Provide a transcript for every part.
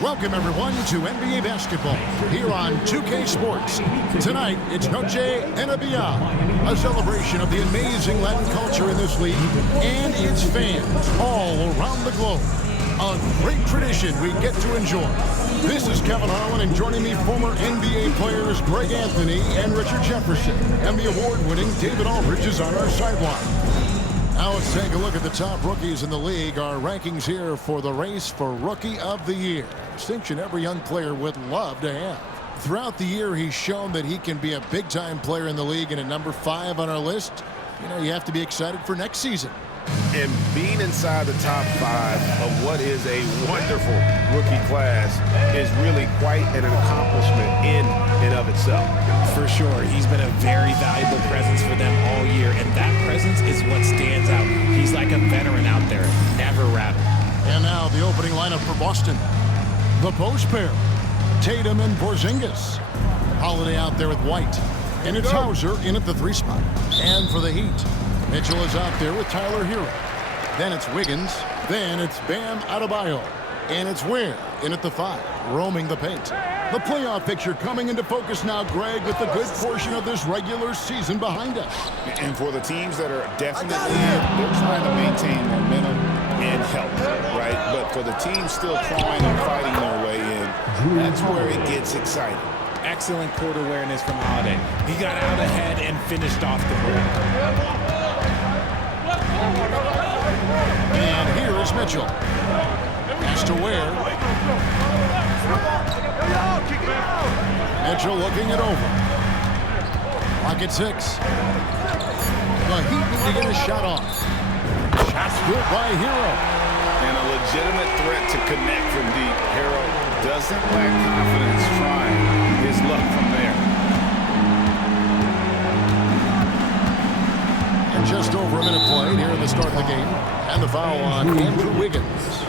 Welcome, everyone, to NBA basketball here on 2K Sports. Tonight, it's Noche NBA, a celebration of the amazing Latin culture in this league and its fans all around the globe. A great tradition we get to enjoy. This is Kevin Harlan, and joining me, former NBA players Greg Anthony and Richard Jefferson, and the award-winning David Aldridge is on our sideline. Now let's take a look at the top rookies in the league. Our rankings here for the race for Rookie of the Year. Distinction every young player would love to have. Throughout the year, he's shown that he can be a big-time player in the league, and at number 5 on our list, you have to be excited for next season. And being inside the top 5 of what is a wonderful rookie class is really quite an accomplishment in and of itself. For sure. He's been a very valuable presence for them all year, and that presence is what stands out. He's like a veteran out there, never rattled. And now the opening lineup for Boston. The post pair, Tatum and Porzingis. Holiday out there with White. And it's Hauser in at the 3 spot. And for the Heat, Mitchell is out there with Tyler Hero. Then it's Wiggins. Then it's Bam Adebayo. And it's Ware in at the 5, roaming the paint. The playoff picture coming into focus now, Greg, with a good portion of this regular season behind us. And for the teams that are definitely in, they're trying to maintain momentum and health, right? But for the teams still clawing and fighting their way in, that's where it gets exciting. Excellent court awareness from Holiday. He got out ahead and finished off the ball. And here is Mitchell. Pass to Ware. Mitchell looking it over. Clock at 6. The Heat need to get a shot off. Shot's good by Hero. And a legitimate threat to connect from deep. Hero doesn't lack confidence trying his luck from there. And just over a minute played here in the start of the game. And the foul on Andrew Wiggins.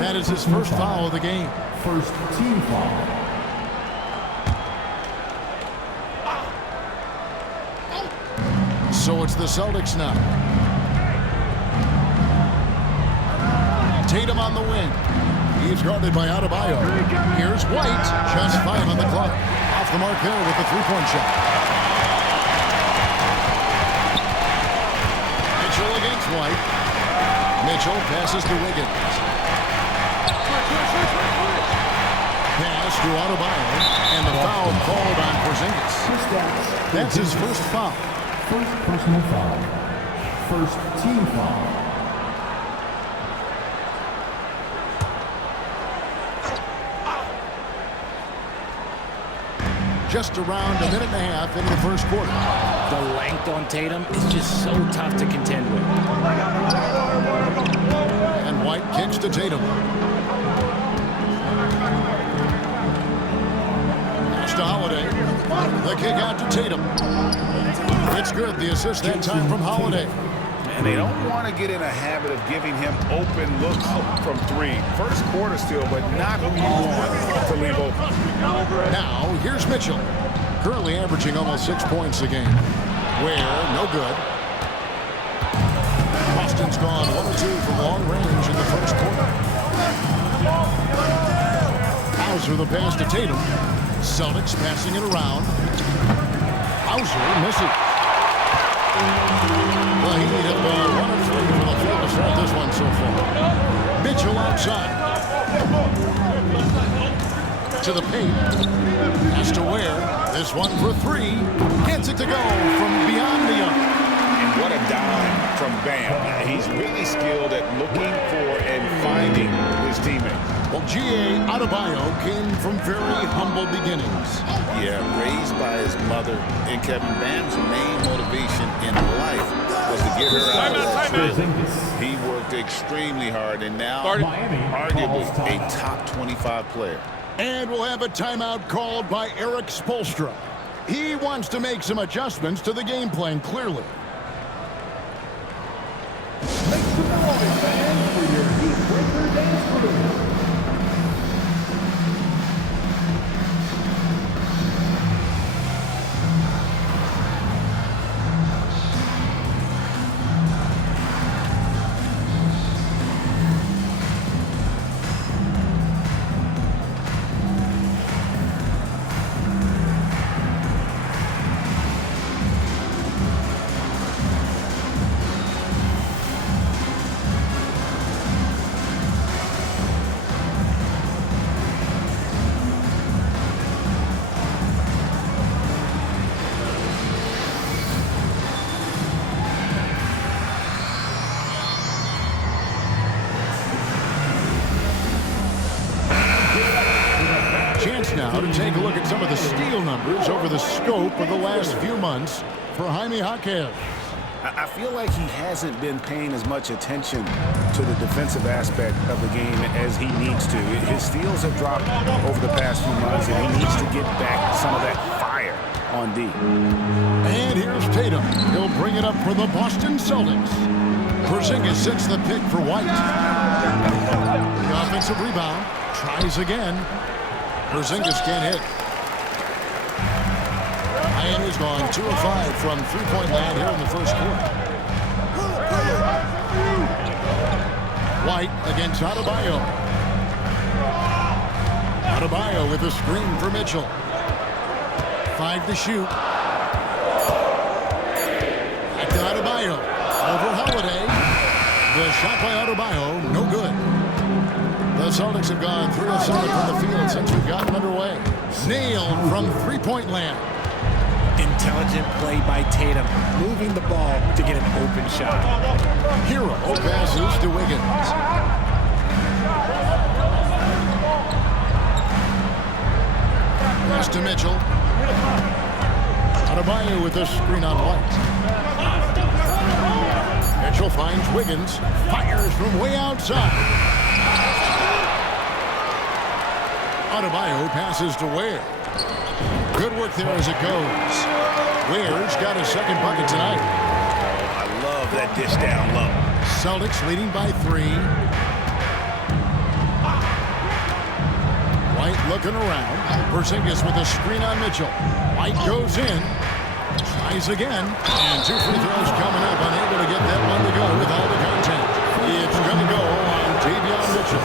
That is his first foul of the game. First team foul. So it's the Celtics now. Tatum on the wing. He's guarded by Adebayo. Here's White. Just 5 on the clock. Off the mark there with the 3-point shot. Mitchell against White. Mitchell passes to Wiggins. Pass to Adebayo. And the foul called on Porzingis. That's his first foul. First personal foul. First team foul. Just around a minute and a half into the first quarter. The length on Tatum is just so tough to contend with. And White kicks to Tatum. Pass to Holiday. The kick out to Tatum. It's good. The assist that time from Holiday. And they don't want to get in a habit of giving him open looks from 3. First quarter still, but not who you want to leave open. Now, here's Mitchell. Currently averaging almost 6 points a game. Ware, no good. Boston's gone 1 of 2 from long range in the first quarter. Hauser the pass to Tatum. Celtics passing it around. Hauser misses. Well, he have 1 of 3 from the field to start this one so far. Mitchell outside. To the paint. Has to Ware. This one for 3. Gets it to go from beyond the arc. And what a dime from Bam. He's really skilled at looking for and finding his teammates. Well, G.A. Adebayo came from very humble beginnings. Yeah, raised by his mother. And Kevin, Bam's main motivation in life was to get her out of school. He worked extremely hard and now arguably a top 25 player. And we'll have a timeout called by Eric Spoelstra. He wants to make some adjustments to the game plan, clearly. Make some noise, fans, for your Heat Breaker dance crew. now to take a look at some of the steal numbers over the scope of the last few months for Jaime Jaquez. I feel like he hasn't been paying as much attention to the defensive aspect of the game as he needs to. His steals have dropped over the past few months, and he needs to get back some of that fire on D. And here's Tatum. He'll bring it up for the Boston Celtics. Porzingis sets the pick for White. The offensive rebound. Tries again. Porzingis can't hit. Miami's gone 2 of 5 from three-point land here in the first quarter. White against Adebayo. Adebayo with a screen for Mitchell. 5 to shoot. Back to Adebayo. Over Holiday. The shot by Adebayo, no good. The Celtics have gone 3 of 7 from the field since we've gotten underway. Nailed from three-point land. Intelligent play by Tatum, moving the ball to get an open shot. Hero passes to Wiggins. Pass to Mitchell. Adebayo with a screen on White. Mitchell finds Wiggins. Fires from way outside. Adebayo passes to Ware. Good work there as it goes. Ware's got his second bucket tonight. I love that dish down low. Celtics leading by 3. White looking around. Porzingis with a screen on Mitchell. White goes in. Tries again. And 2 free throws coming up. Unable to get that one to go with all the contact. It's going to go on Davion Mitchell.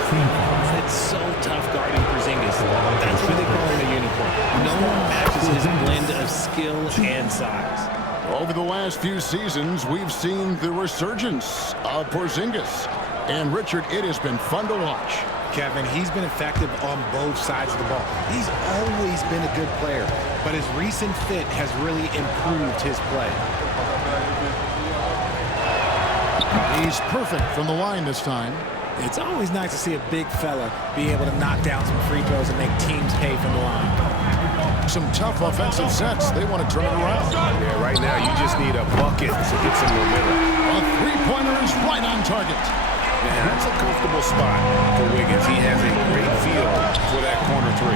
It's so tough guarding Porzingis. That's why they call him a unicorn. No one matches his blend of skill and size. Over the last few seasons, we've seen the resurgence of Porzingis. And Richard, it has been fun to watch. Kevin, he's been effective on both sides of the ball. He's always been a good player, but his recent fit has really improved his play. He's perfect from the line this time. It's always nice to see a big fella be able to knock down some free throws and make teams pay from the line. Some tough offensive sets. They want to turn it around. Yeah, right now you just need a bucket to get some momentum. A three-pointer is right on target. Yeah, that's a comfortable spot for Wiggins. He has a great feel for that corner 3.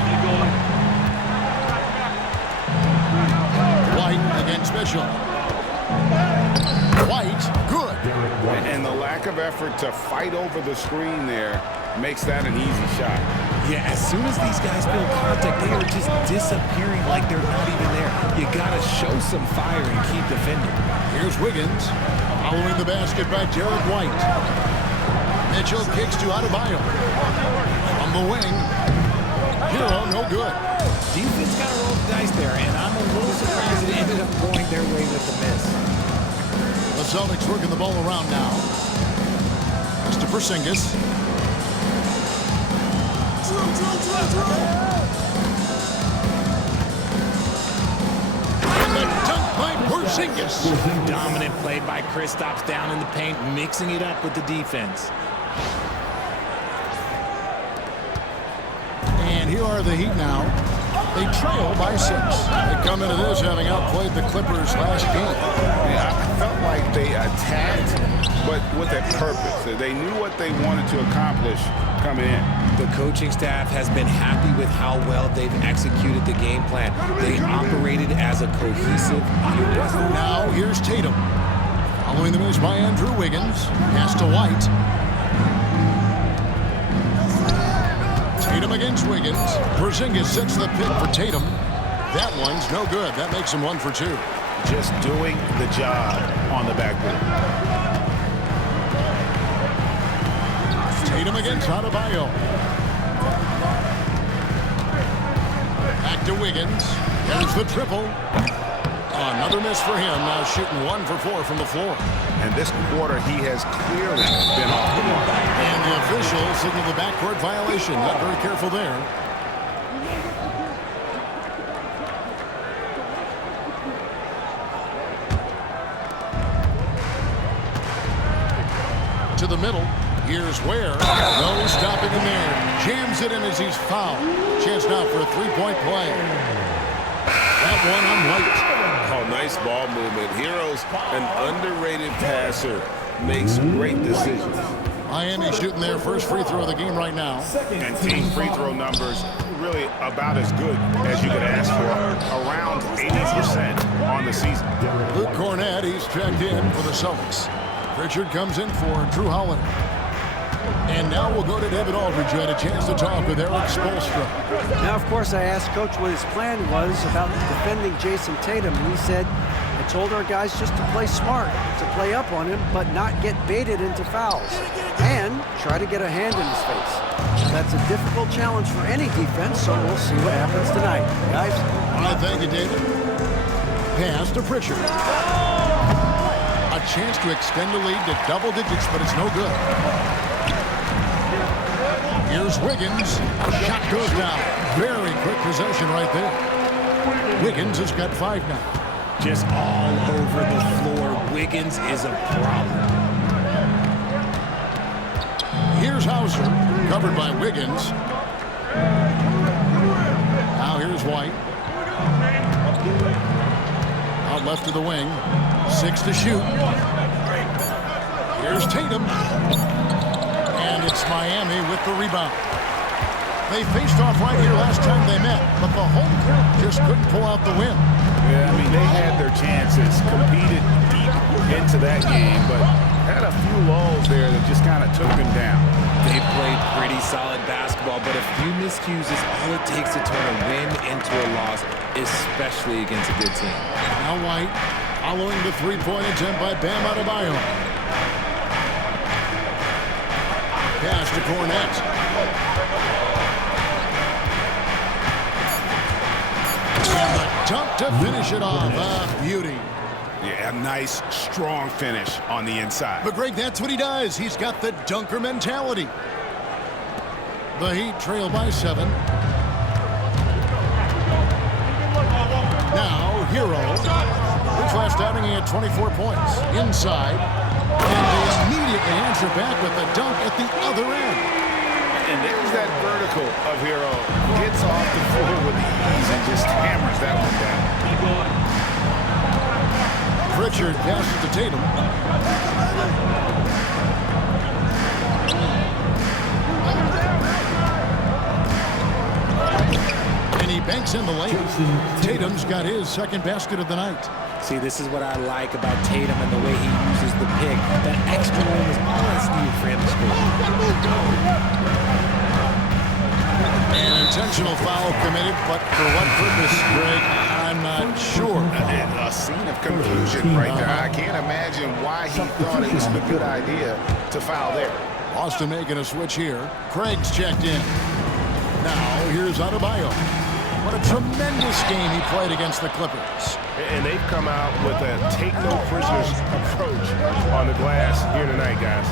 White against Mitchell. White, good. And the lack of effort to fight over the screen there makes that an easy shot. Yeah, as soon as these guys feel contact, they are just disappearing like they're not even there. You got to show some fire and keep defending. Here's Wiggins. Following the basket by Derek White. Mitchell kicks to Adebayo. From the wing. Hero, no good. Defense got to roll the dice there, and I'm a little surprised it ended up going their way with the miss. The Celtics working the ball around now. Pass to Porzingis. And the dunk by Porzingis. Dominant play by Kristaps down in the paint, mixing it up with the defense. And here are the Heat now. They trail by 6. They come into this having outplayed the Clippers last game. Yeah, I felt like they attacked, but with a purpose. They knew what they wanted to accomplish coming in. The coaching staff has been happy with how well they've executed the game plan. They operated as a cohesive unit. Now here's Tatum. Following the miss by Andrew Wiggins. Pass to White. Tatum against Wiggins. Porzingis sets the pick for Tatum. That one's no good. That makes him 1 for 2. Just doing the job on the backboard. Tatum against Adebayo. Back to Wiggins. There's the triple. Another miss for him. Now shooting 1 for 4 from the floor. And this quarter, he has clearly been off the mark. And the official signaled the backcourt violation. Not very careful there. To the middle. Here's Ware. No stopping him there. Jams it in as he's fouled. Chance now for a three-point play. That one on White. Oh, nice ball movement. Hero's an underrated passer. Makes great decisions. Miami shooting their first free throw of the game right now. And team free throw numbers really about as good as you could ask for. Around 80% on the season. Luke Cornett, he's checked in for the Celtics. Pritchard comes in for Drew Holiday. And now we'll go to David Aldridge, who had a chance to talk with Eric Spoelstra. Now, of course, I asked Coach what his plan was about defending Jason Tatum, and he said, I told our guys just to play smart, to play up on him, but not get baited into fouls, and try to get a hand in his face. That's a difficult challenge for any defense, so we'll see what happens tonight. Guys? All right, thank you, David. Pass to Pritchard. A chance to extend the lead to double digits, but it's no good. Here's Wiggins. Shot goes down. Very quick possession right there. Wiggins has got 5 now. Just all over the floor. Wiggins is a problem. Here's Hauser, covered by Wiggins. Now here's White. Out left to the wing. 6 to shoot. Here's Tatum. And it's Miami with the rebound. They faced off right here last time they met, but the home court just couldn't pull out the win. Yeah, I mean, they had their chances, competed deep into that game, but had a few lulls there that just kind of took them down. They played pretty solid basketball, but a few miscues is all it takes to turn a win into a loss, especially against a good team. Now White, following the three-point attempt by Bam Adebayo. Pass to Cornett. And the dunk to finish it off. Beauty. Yeah, a nice, strong finish on the inside. But Greg, that's what he does. He's got the dunker mentality. The Heat trail by 7. Now, Hero. His last outing, he had 24 points. Inside. And they immediately answer back with a dunk at the other end. And there's that vertical of Hero. Gets off the floor with ease and just hammers that one down. Pritchard passes to Tatum. And he banks in the lane. Tatum's got his second basket of the night. See, this is what I like about Tatum and the way he uses the pick. That extra room is all that's needed for him to score. An intentional foul committed, but for what purpose, Greg, I'm not sure. A scene of confusion right there. I can't imagine why he thought it was a good idea to foul there. Austin making a switch here. Craig's checked in. Now, here's Adebayo. What a tremendous game he played against the Clippers. And they've come out with a take-no-prisoners approach on the glass here tonight, guys.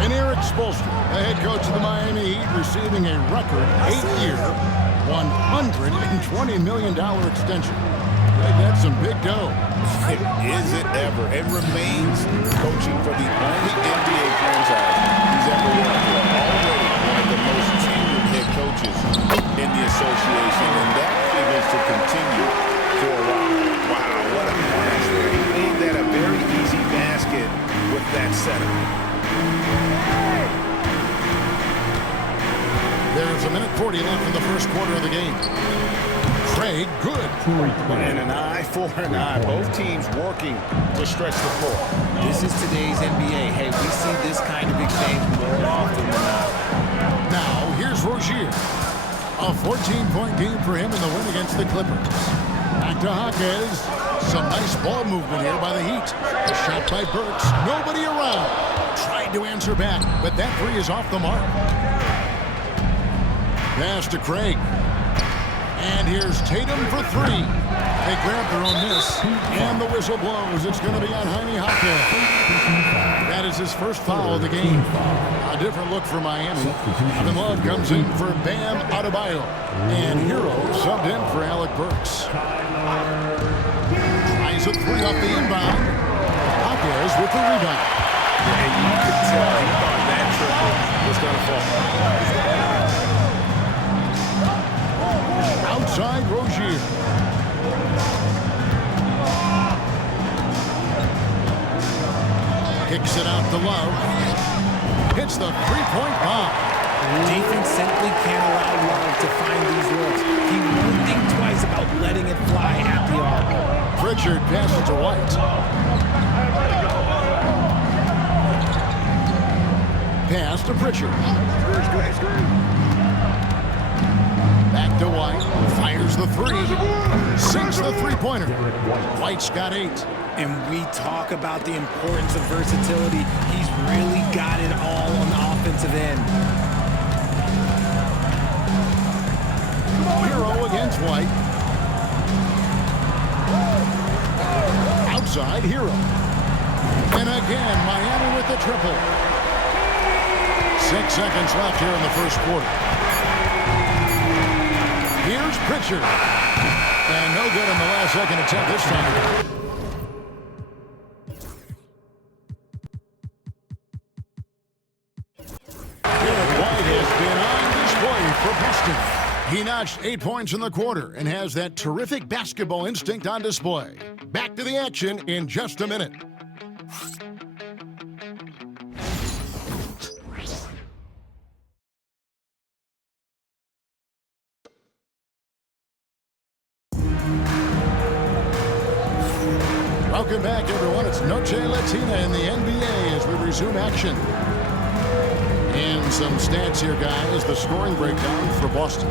And Eric Spoelstra, the head coach of the Miami Heat, receiving a record 8-year, $120 million extension. Greg, that's some big dough. Is it ever? It remains coaching for the only NBA franchise he's ever worked for. Already one of the most tenured head coaches in the association, and that figures to continue for a while. Wow, what a pass there. He made that a very easy basket with that setup. There's a minute 40 left in the first quarter of the game. Craig, good. And an eye for an eye. Both teams working to stretch the floor. This is today's NBA. Hey, we see this kind of exchange more often than not. Now, here's Rozier. A 14-point game for him in the win against the Clippers. Back to Jaquez. Some nice ball movement here by the Heat. A shot by Burks. Nobody around. Tried to answer back, but that three is off the mark. Pass to Craig. And here's Tatum for 3. They grab their own miss, and the whistle blows. It's going to be on Jaime Jaquez. That is his first foul of the game. A different look for Miami. Kevin Love comes in for Bam Adebayo. And Hero subbed in for Alec Burks. Tries a 3 off the inbound. Jaquez with the rebound. And you could tell he thought that triple to Love. Hits the three-point bomb. Defense simply can't allow Love to find these looks. He won't think twice about letting it fly at the arc. Pritchard passes to White. Pass to Pritchard. Back to White. Fires the three. Sinks the three-pointer. White's got 8. And we talk about the importance of versatility. He's really got it all on the offensive end. Hero against White. Outside, Hero. And again, Miami with the triple. 6 seconds left here in the first quarter. Here's Pritchard. And no good in the last second attempt this time. White has been on display for Boston. He notched 8 points in the quarter and has that terrific basketball instinct on display. Back to the action in just a minute. Welcome back, everyone. It's Noche Latina in the NBA as we resume action. And some stats here, guys. The scoring breakdown for Boston.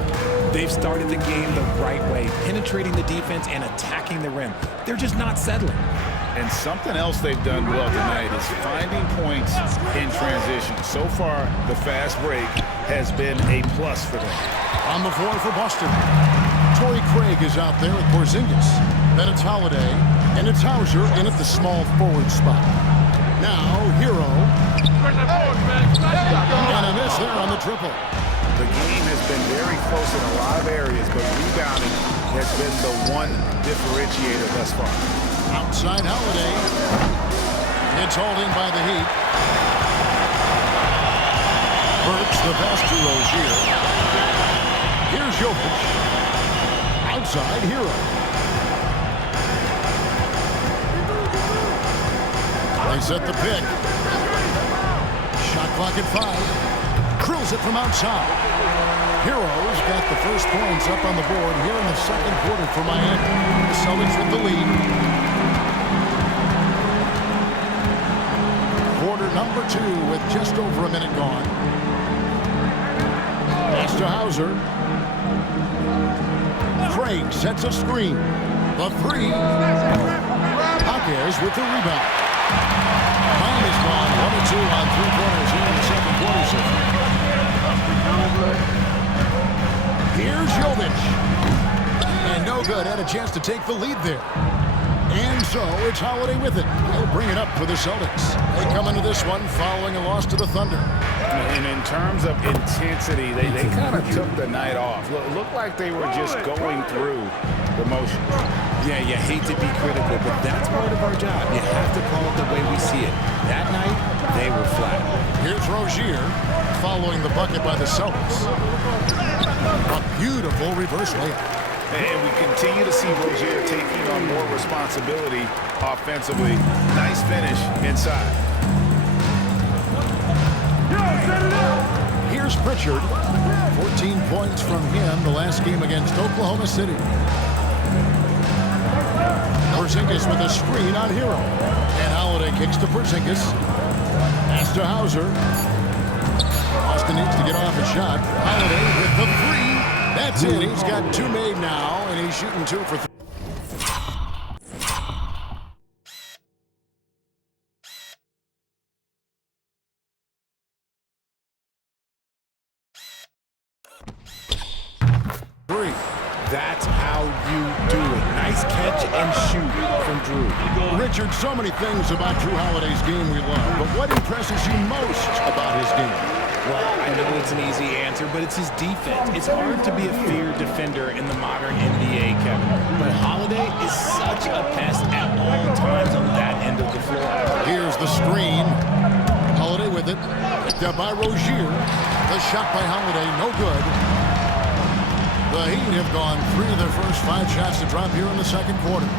They've started the game the right way, penetrating the defense and attacking the rim. They're just not settling. And something else they've done well tonight is finding points in transition. So far, the fast break has been a plus for them. On the floor for Boston, Torrey Craig is out there with Porzingis. Then it's Holiday, and it's Hauser in at the small forward spot. Now, Hero. And a miss there on the triple. The game has been very close in a lot of areas, but rebounding has been the one differentiator thus far. Outside Holiday. It's hauled in by the Heat. Burks the pass to Rozier. Here's Jokic. Outside Hero. They set the pick. Shot clock at 5. Drills it from outside. Heroes got the first points up on the board here in the second quarter for Miami. The Celtics with the lead. Quarter number 2 with just over a minute gone. Pass to Hauser. Craig sets a screen. The 3. Jaquez with the rebound. Miami's gone 1-2 on 3-pointers here in the second quarter. Here's Jovic. And no good. Had a chance to take the lead there. And so it's Holiday with it. He'll bring it up for the Celtics. They come into this one following a loss to the Thunder. And in terms of intensity, they kind of took the night off. Looked like they were just going through the motions. Yeah, you hate to be critical, but that's part of our job. You have to call it the way we see it. That night, they were flat. Here's Rozier following the bucket by the Celtics. A beautiful reverse layup. And we continue to see Rozier taking on more responsibility offensively. Nice finish inside. Here's Pritchard. 14 points from him the last game against Oklahoma City. Porzingis with a screen on Hero. And Holiday kicks to Porzingis. Pass to Hauser. Boston needs to get off a shot. Holiday with the 3. That's it. He's got 2 made now, and he's shooting 2 for 3. That's how you do it. Nice catch and shoot from Drew. Richard, so many things about Drew Holiday's game we love, but what impresses you most about his game? Well, I know it's an easy answer, but it's his defense. It's hard to be a feared defender in the modern NBA, Kevin. But Holiday is such a pest at all times on that end of the floor. Here's the screen. Holiday with it. Picked up by Rozier. The shot by Holiday, no good. The Heat have gone 3 of their first 5 shots to drop here in the second quarter.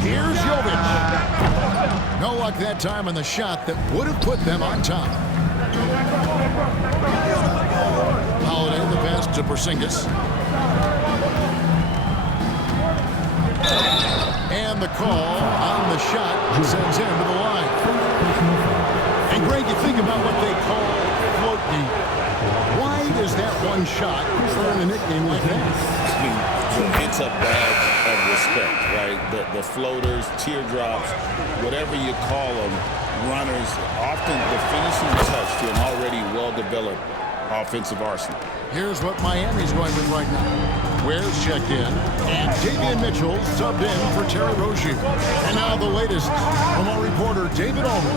Here's Jovic. No luck that time on the shot that would have put them on top. Holiday, the pass to Porzingis. And the call on the shot sends him to the line. And Greg, you think about what they call float deep. Why does that one shot earn a nickname like that? I mean, it's a badge of respect, right? The floaters, teardrops, whatever you call them, runners, often the finishing touch to an already well-developed offensive arsenal. Here's what Miami's going with right now. Ware's checked in, and Davion Mitchell subbed in for Terry Rozier. And now the latest from our reporter, David Allman.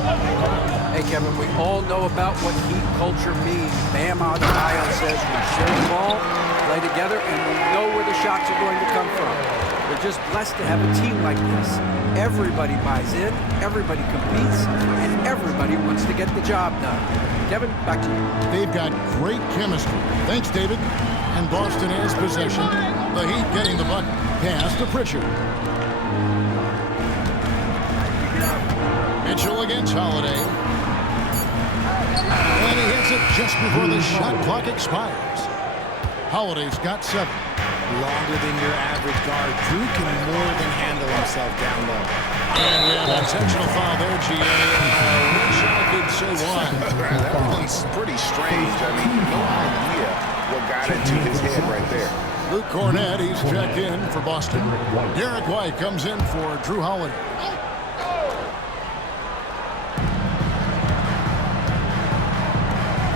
Hey, Kevin, we all know about what Heat culture means. Bam Adebayo says we share the ball, play together, and we know where the shots are going to come from. We're just blessed to have a team like this. Everybody buys in, everybody competes, and everybody wants to get the job done. Kevin, back to you. They've got great chemistry. Thanks, David. And Boston has possession. The Heat getting the bucket. Pass to Pritchard. Mitchell against Holiday. And he hits it just before the shot clock expires. Holiday's got 7. Longer than your average guard. Drew can more than handle himself down low. And we have an intentional foul there, G.A. Wish I could say why. That one's pretty strange. I mean, no idea what got into his head right there. Luke Cornett, he's checked in for Boston. Derek White comes in for Drew Holiday.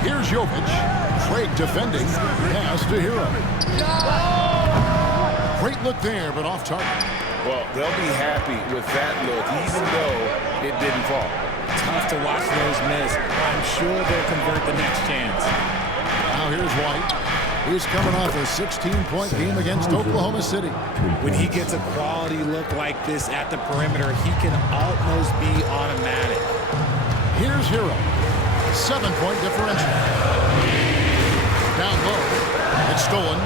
Here's Jovic. Craig defending. Pass to Hero. Great look there, but off target. Well, they'll be happy with that look, even though it didn't fall. Tough to watch those miss. I'm sure they'll convert the next chance. Now here's White. He's coming off a 16-point game against Oklahoma City. When he gets a quality look like this at the perimeter, he can almost be automatic. Here's Hero. 7-point differential. Down low. It's stolen.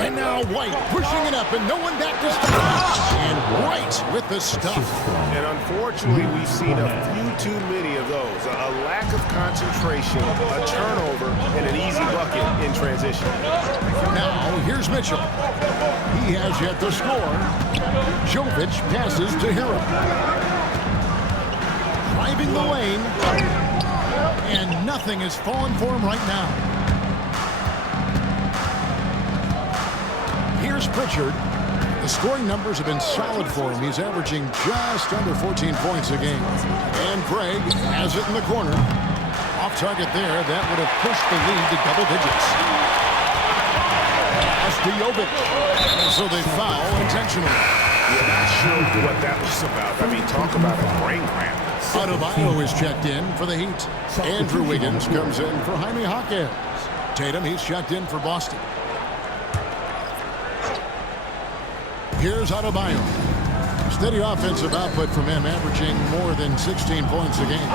And now White pushing it up and no one back to stop. And White with the stuff. And unfortunately, we've seen a few too many of those. A lack of concentration, a turnover, and an easy bucket in transition. Now here's Mitchell. He has yet to score. Jovic passes to Hero. Driving the lane. And nothing is falling for him right now. Here's Pritchard. The scoring numbers have been solid for him. He's averaging just under 14 points a game. And Craig has it in the corner. Off target there. That would have pushed the lead to double digits. Pass to Jovic. And so they foul intentionally. You're not sure what that was about. I mean, talk about a brain cramp. Adebayo is checked in for the Heat. Andrew Wiggins comes in for Jaime Jaquez. Tatum, he's checked in for Boston. Here's Adebayo. Steady offensive output from him, averaging more than 16 points a game.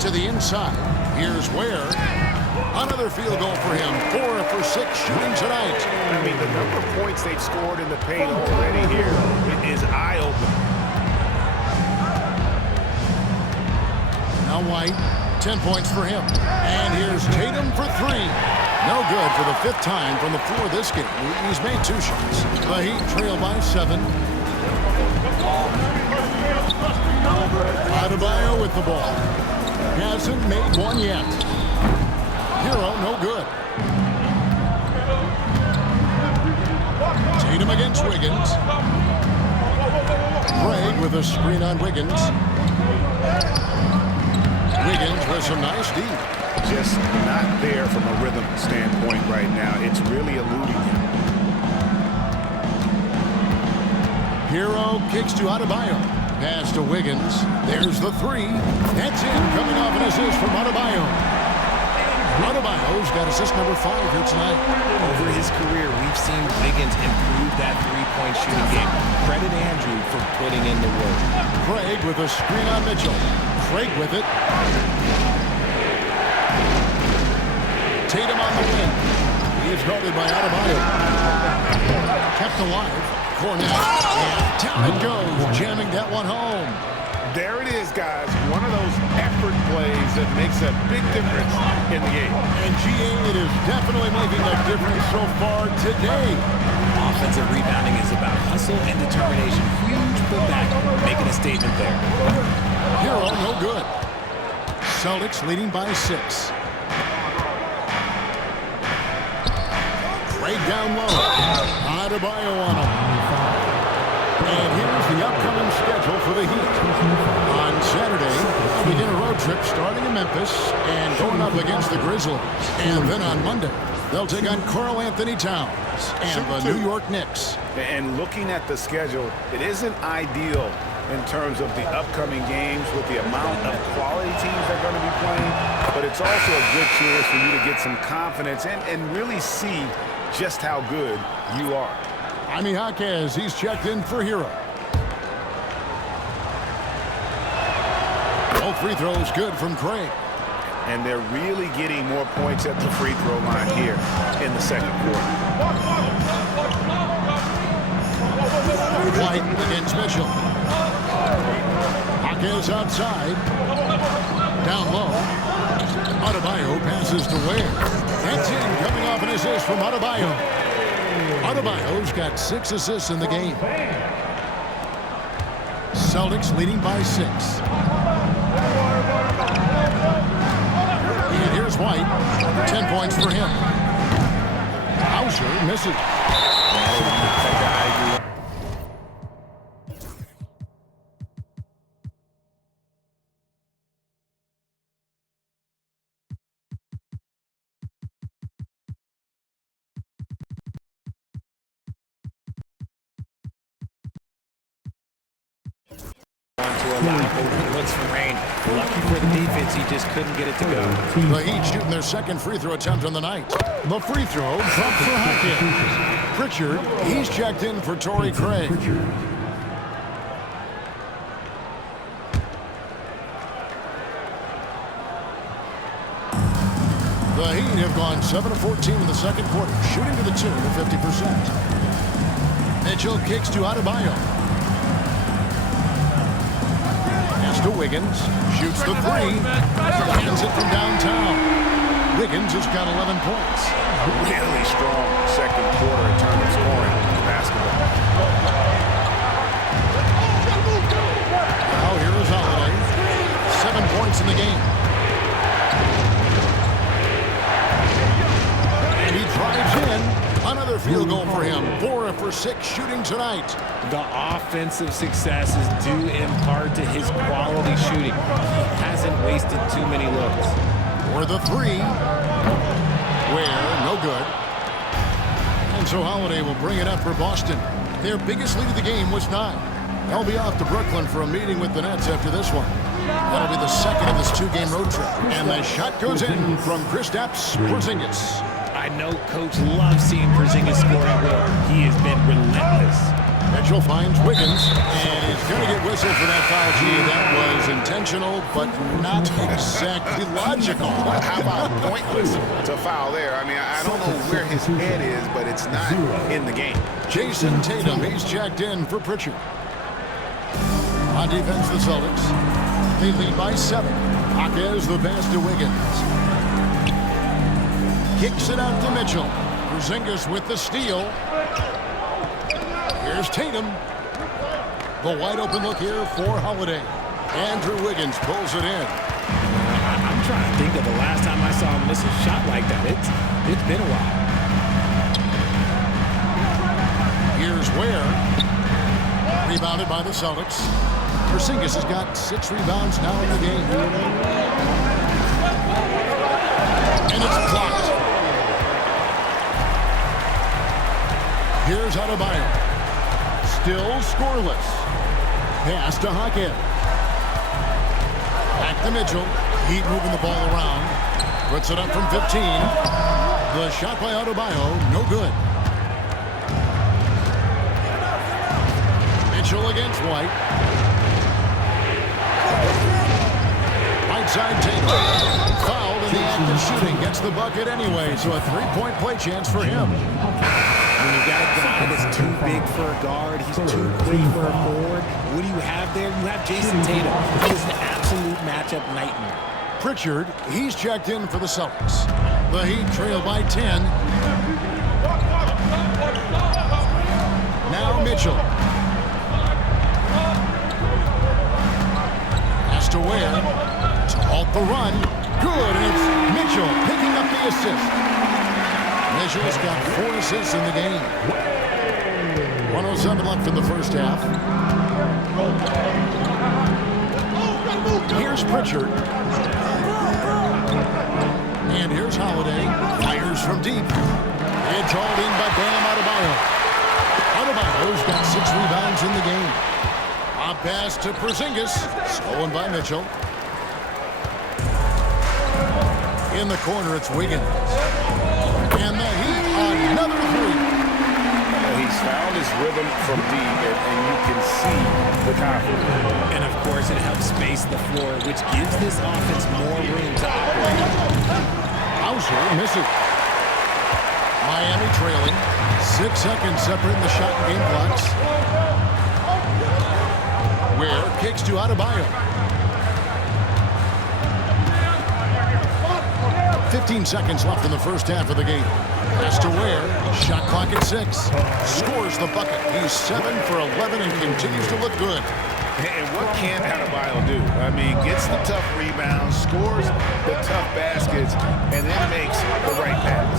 To the inside. Here's Ware. Another field goal for him. 4 for 6 shooting tonight. I mean, the number of points they've scored in the paint already here is eye-opening. Now White, 10 points for him. And here's Tatum for 3. No good for the 5th time from the floor this game. He's made 2 shots. The Heat trail by 7. Adebayo with the ball. Hasn't made one yet. Hero, no good. Tatum against Wiggins. Craig with a screen on Wiggins. Wiggins with some nice D. Just not there from a rhythm standpoint right now. It's really eluding him. Hero kicks to Adebayo. Pass to Wiggins. There's the 3. That's in. Coming off an assist from Adebayo. Adebayo's got assist number 5 here tonight. Over his career, we've seen Wiggins improve that three-point shooting game. Credit Andrew for putting in the work. Craig with a screen on Mitchell. Craig with it. Tatum on the wing. He is guarded by Adebayo. Kept alive. Cornet. And down it goes, jamming that one home. There it is, guys. One of those effort plays that makes a big difference in the game. And GA, it is definitely making a difference so far today. Offensive rebounding is about hustle and determination. Huge putback, making a statement there. Hero, no good. Celtics leading by 6. Craig down low. Adebayo on him. And here's the upcoming schedule for the Heat. On Saturday, they'll begin a road trip starting in Memphis and going up against the Grizzlies. And then on Monday, they'll take on Karl Anthony Towns and the New York Knicks. And looking at the schedule, it isn't ideal in terms of the upcoming games with the amount of quality teams they're going to be playing, but it's also a good chance for you to get some confidence and really see just how good you are. Jaime Jaquez, he's checked in for Hero. Both free throws good from Craig. And they're really getting more points at the free throw line here in the second quarter. White against Mitchell. Jaquez outside. Down low. Adebayo passes to Ware. That's in, coming off an assist from Adebayo. Adebayo's got 6 assists in the game. Celtics leading by 6. And here's White. 10 points for him. Hauser misses. Looks for rain. Lucky for the defense, he just couldn't get it to go. The Heat shooting their second free throw attempt on the night. The free throw comes for Hawkins. Pritchard, he's checked in for Torrey Craig. The Heat have gone 7 of 14 in the second quarter, shooting to the tune of 50%. Mitchell kicks to Adebayo. To Wiggins, shoots the three, hands it from downtown. Wiggins has got 11 points. A really strong second quarter in terms of scoring in basketball. Now here is Holiday, 7 points in the game. And he drives in. Another field goal for him. 4 for 6 shooting tonight. The offensive success is due in part to his quality shooting. He hasn't wasted too many looks. For the three. Ware, no good. And so Holiday will bring it up for Boston. Their biggest lead of the game was 9. They'll be off to Brooklyn for a meeting with the Nets after this one. That'll be the second of this 2-game road trip. And the shot goes in from Kristaps Porzingis. I know Coach loves seeing Porzingis score at will. He has been relentless. Mitchell finds Wiggins, and he's going to get whistled for that foul. Gee, that was intentional, but not exactly logical. How about pointless to foul there? I mean, I don't know where his head is, but it's not in the game. Jason Tatum, he's checked in for Pritchard. On defense, the Celtics. They lead by 7. Jaquez the pass to Wiggins. Kicks it out to Mitchell. Porzingis with the steal. Here's Tatum. The wide open look here for Holiday. Andrew Wiggins pulls it in. I'm trying to think of the last time I saw him miss a shot like that. It's been a while. Here's Ware. Rebounded by the Celtics. Porzingis has got 6 rebounds now in the game. And it's blocked. Here's Adebayo. Still scoreless. Pass to Jaquez. Back to Mitchell. Heat moving the ball around. Puts it up from 15. The shot by Adebayo, no good. Mitchell against White. Right side Tatum. Fouled in the act of shooting. Gets the bucket anyway, so a 3-point play chance for him. When you've got a guy that's too big for a guard, he's too quick for a forward, what do you have there? You have Jason Tatum. He is an absolute matchup nightmare. Pritchard, he's checked in for the Celtics. The Heat trail by 10. Now Mitchell. Has to Ware to halt the run. Good, and it's Mitchell picking up the assist. Mitchell's got 4 assists in the game. 1:07 left in the first half. Here's Pritchard. And here's Holiday. Fires from deep. It's hauled in by Bam Adebayo. Adebayo's got 6 rebounds in the game. A pass to Porzingis. Stolen by Mitchell. In the corner, it's Wiggins. And the Heat, another 3. He's found his rhythm from deep, and you can see the confidence. And, of course, it helps space the floor, which gives this offense more room to operate. Hauser misses. Miami trailing. 6 seconds separating the shot and game clocks. Ware kicks to Adebayo. 15 seconds left in the first half of the game. Has to Ware. Shot clock at 6. Scores the bucket. He's 7 for 11 and continues to look good. And what can Adebayo do? I mean, gets the tough rebounds, scores the tough baskets, and then makes the right pass.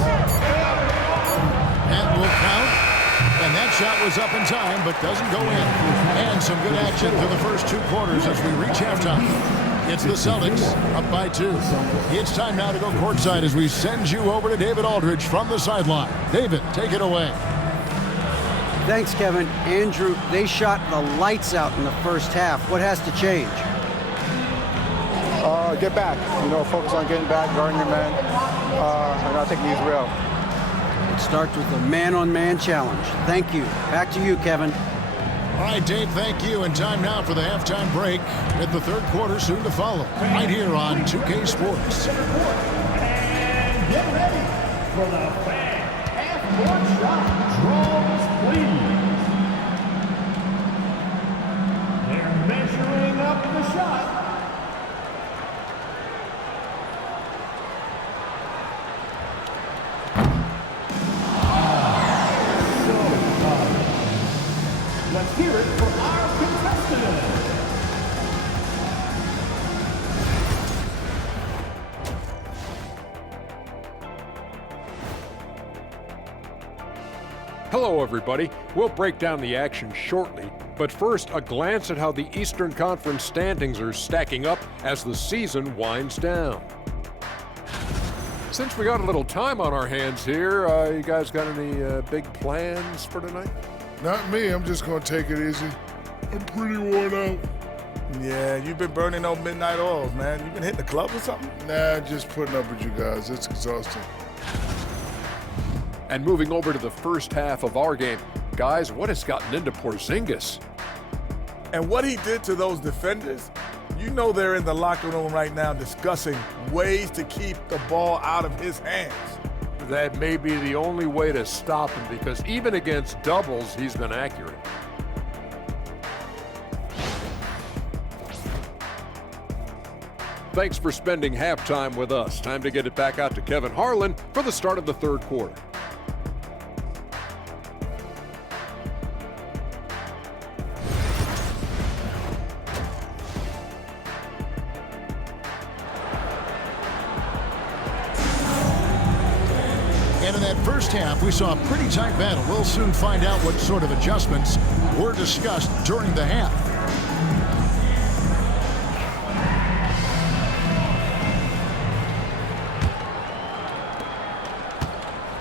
That will count. And that shot was up in time, but doesn't go in. And some good action for the first 2 quarters as we reach halftime. It's the Celtics up by 2. It's time now to go courtside as we send you over to David Aldridge from the sideline. David, take it away. Thanks, Kevin. Andrew, they shot the lights out in the first half. What has to change? Get back. Focus on getting back, guarding your man, and not taking these real. It starts with a man-on-man challenge. Thank you. Back to you, Kevin. All right, Dave, thank you. And time now for the halftime break with the third quarter soon to follow. Right here on 2K Sports. And get ready for the fan half-court shot. Draws, please. They're measuring up the shot. Let's hear it for our contestant. Hello, everybody. We'll break down the action shortly, but first, a glance at how the Eastern Conference standings are stacking up as the season winds down. Since we got a little time on our hands here, you guys got any big plans for tonight? Not me. I'm just going to take it easy. I'm pretty worn out. Yeah, you've been burning those midnight oils, man. You been hitting the club or something? Nah, just putting up with you guys. It's exhausting. And moving over to the first half of our game, guys, what has gotten into Porzingis? And what he did to those defenders, you know they're in the locker room right now discussing ways to keep the ball out of his hands. That may be the only way to stop him, because even against doubles, he's been accurate. Thanks for spending halftime with us. Time to get it back out to Kevin Harlan for the start of the third quarter. And in that first half, we saw a pretty tight battle. We'll soon find out what sort of adjustments were discussed during the half.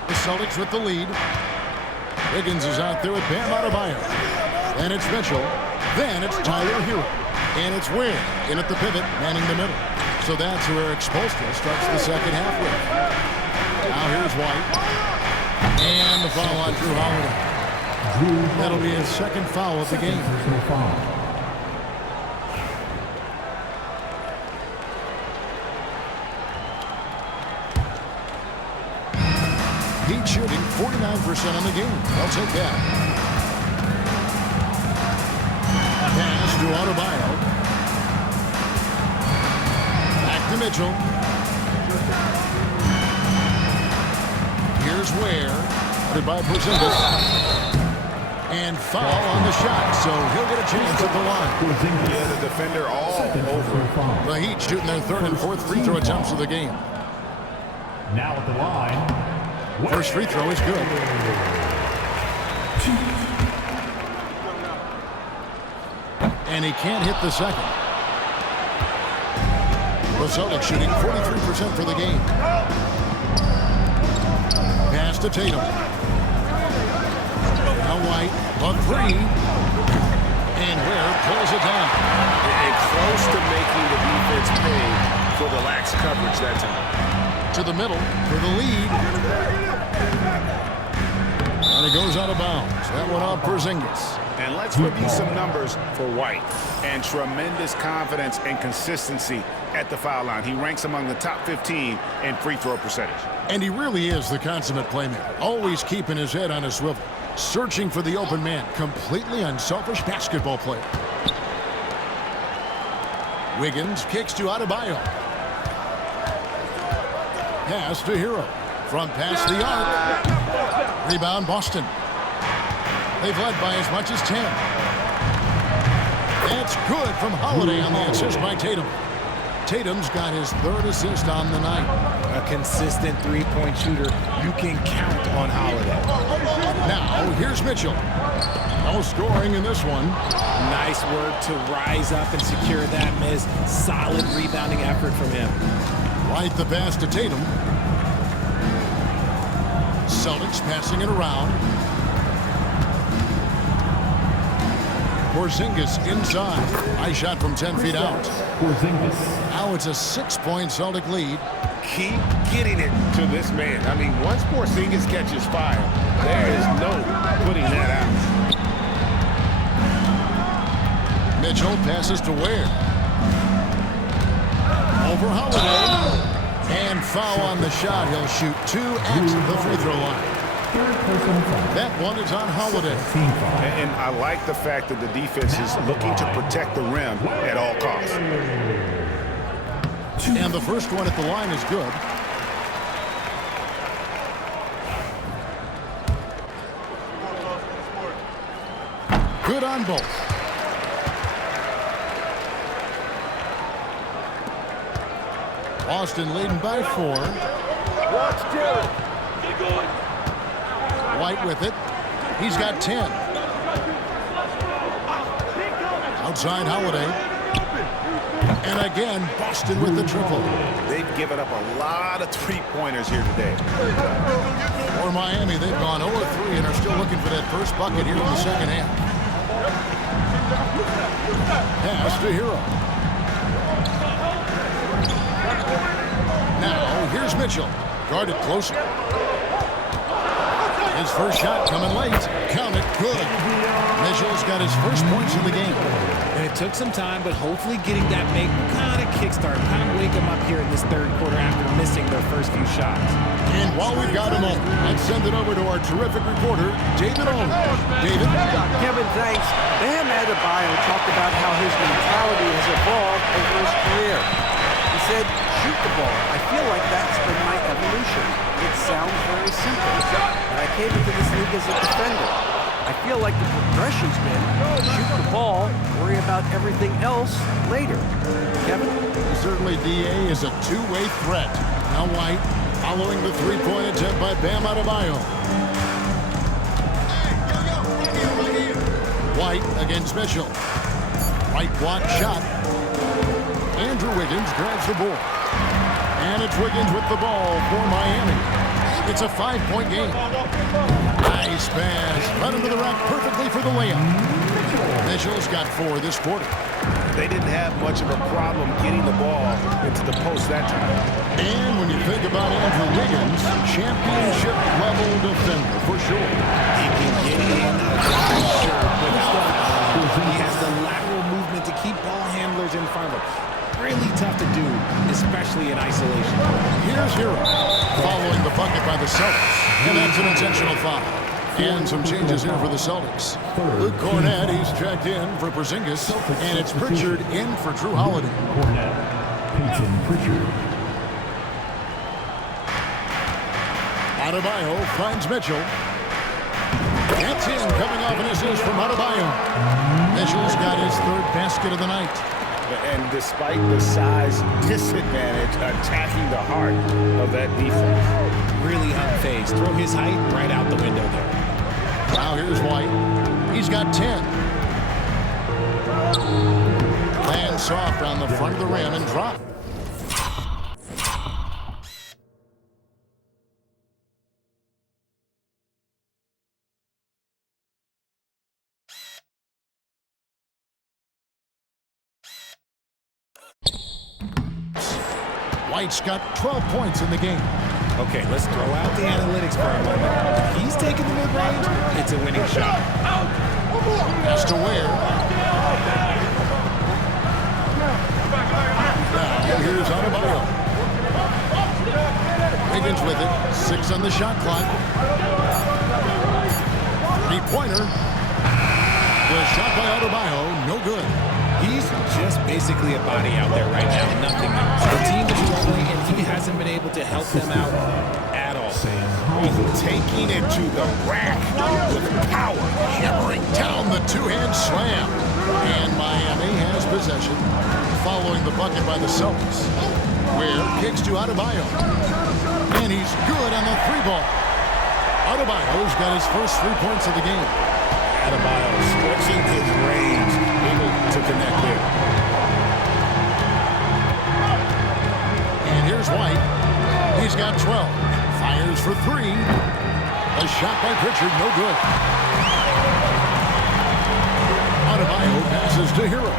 The Celtics with the lead. Wiggins is out there with Bam Adebayo. Then it's Mitchell. Then it's Tyler Hero. And it's Ware in at the pivot, manning the middle. So that's where Expulstra starts the second half with. Now here's White. And the foul on Drew Holiday. That'll be his second foul of the game. Heat shooting 49% on the game. They'll take that. Pass to Adebayo. Back to Mitchell. Here's Ware. By Porzingis. And foul on the shot, so he'll get a chance at the line. Yeah, the defender all over. The Heat shooting their third and fourth free throw attempts of the game. Now at the line. First free throw is good. And he can't hit the second. The Celtics shooting 43% for the game. Pass to Tatum. Now White, on three. And Ware pulls it down. And close to making the defense pay for the lax coverage that time. To the middle for the lead. And it goes out of bounds. That one off Porzingis. And let's review some numbers for White. And tremendous confidence and consistency at the foul line. He ranks among the top 15 in free throw percentage. And he really is the consummate playmaker. Always keeping his head on a swivel. Searching for the open man. Completely unselfish basketball player. Wiggins kicks to Adebayo. Pass to Hero. From past the arc. Rebound Boston. They've led by as much as 10. That's good from Holiday on the assist by Tatum. Tatum's got his third assist on the night. A consistent three-point shooter. You can count on Holiday. Now, here's Mitchell. No scoring in this one. Nice work to rise up and secure that miss. Solid rebounding effort from him. Right the pass to Tatum. Celtics passing it around. Porzingis inside. Nice shot from 10 feet out. Porzingis. Now it's a 6-point Celtic lead. Keep getting it to this man. I mean, once Porzingis catches fire, there is no putting that out. Mitchell passes to Ware. Over Holiday. And foul on the shot. He'll shoot 2 at the free throw line. That one is on Holiday. And I like the fact that the defense is looking to protect the rim at all costs. And the first one at the line is good. Good on both. Boston leading by 4. Watch Jared. Get going. White with it. He's got 10. Outside Holiday. And again, Boston with the triple. They've given up a lot of three-pointers here today. For Miami, they've gone 0-3 and are still looking for that first bucket here in the second half. Pass to Hero. Now, here's Mitchell. Guarded closer. His first shot coming late. Count it. Good. Mitchell's got his first points of the game. And it took some time, but hopefully getting that make kind of kickstart, kind of wake them up here in this third quarter after missing their first few shots. And while we've got him on, let's send it over to our terrific reporter, David Olin. David? Kevin, thanks. Bam Adebayo talked about how his mentality has evolved over his career. He said, shoot the ball. I feel like that's been my evolution. It sounds very simple. And I came into this league as a defender. I feel like the progression's been shoot the ball, worry about everything else later. Kevin? Certainly DA is a two-way threat. Now White following the three-point attempt by Bam Adebayo. White against Mitchell. White block shot. Andrew Wiggins grabs the board. And it's Wiggins with the ball for Miami. It's a 5-point game. Nice pass. Run into the rack perfectly for the layup. Mitchell's got 4 this quarter. They didn't have much of a problem getting the ball into the post that time. And when you think about Andrew Wiggins, championship-level defender for sure. He can get in he has the lateral movement to keep ball handlers in front of him. Really tough to do, especially in isolation. Here's Hero. Following the bucket by by the Celtics, and that's an intentional foul. And some changes here for the Celtics. Luke Cornett, he's checked in for Porzingis, and it's Pritchard in for Drew Holiday. Peyton Pritchard. Adebayo finds Mitchell. That's in, coming off an assist from Adebayo. Mitchell's got his third basket of the night. And despite the size disadvantage, attacking the heart of that defense. Really unfazed. Throw his height right out the window there. Now here's White. He's got 10. Lands soft on the front of the rim and drop. White's got 12 points in the game. Okay, let's throw out the analytics for a moment. If he's taking the mid-range, it's a winning shot. Has to Ware. Now here's Adebayo. Wiggins with it. 6 on the shot clock. 3-pointer. The shot by Adebayo, no good. He's just basically a body out there right now, nothing else. The team is struggling, and he hasn't been able to help them out at all. Taking it to the rack with power. Hammering down the two-hand slam. And Miami has possession following the bucket by the Celtics. Ware kicks to Adebayo. And he's good on the 3-ball. Adebayo's got his first 3 points of the game. Adebayo stretching his range, able to connect there. And here's White. He's got 12. Fires for 3. A shot by Pritchard, no good. Adebayo passes to Hero.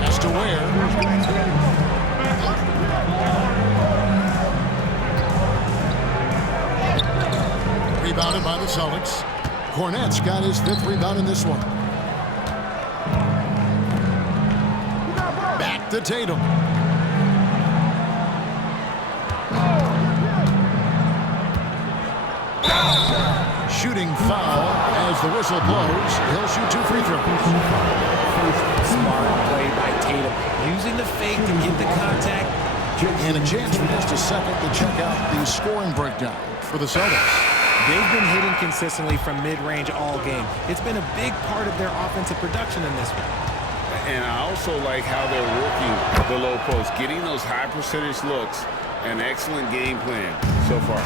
Pass to Ware. Rebounded by the Celtics. Cornett's got his 5th rebound in this one. Back to Tatum. Shooting foul as the whistle blows. He'll shoot 2 free throws. Smart play by Tatum. Using the fake to get the contact. And a chance for just a second to check out the scoring breakdown for the Celtics. They've been hitting consistently from mid-range all game. It's been a big part of their offensive production in this one. And I also like how they're working the low post, getting those high percentage looks. An excellent game plan so far.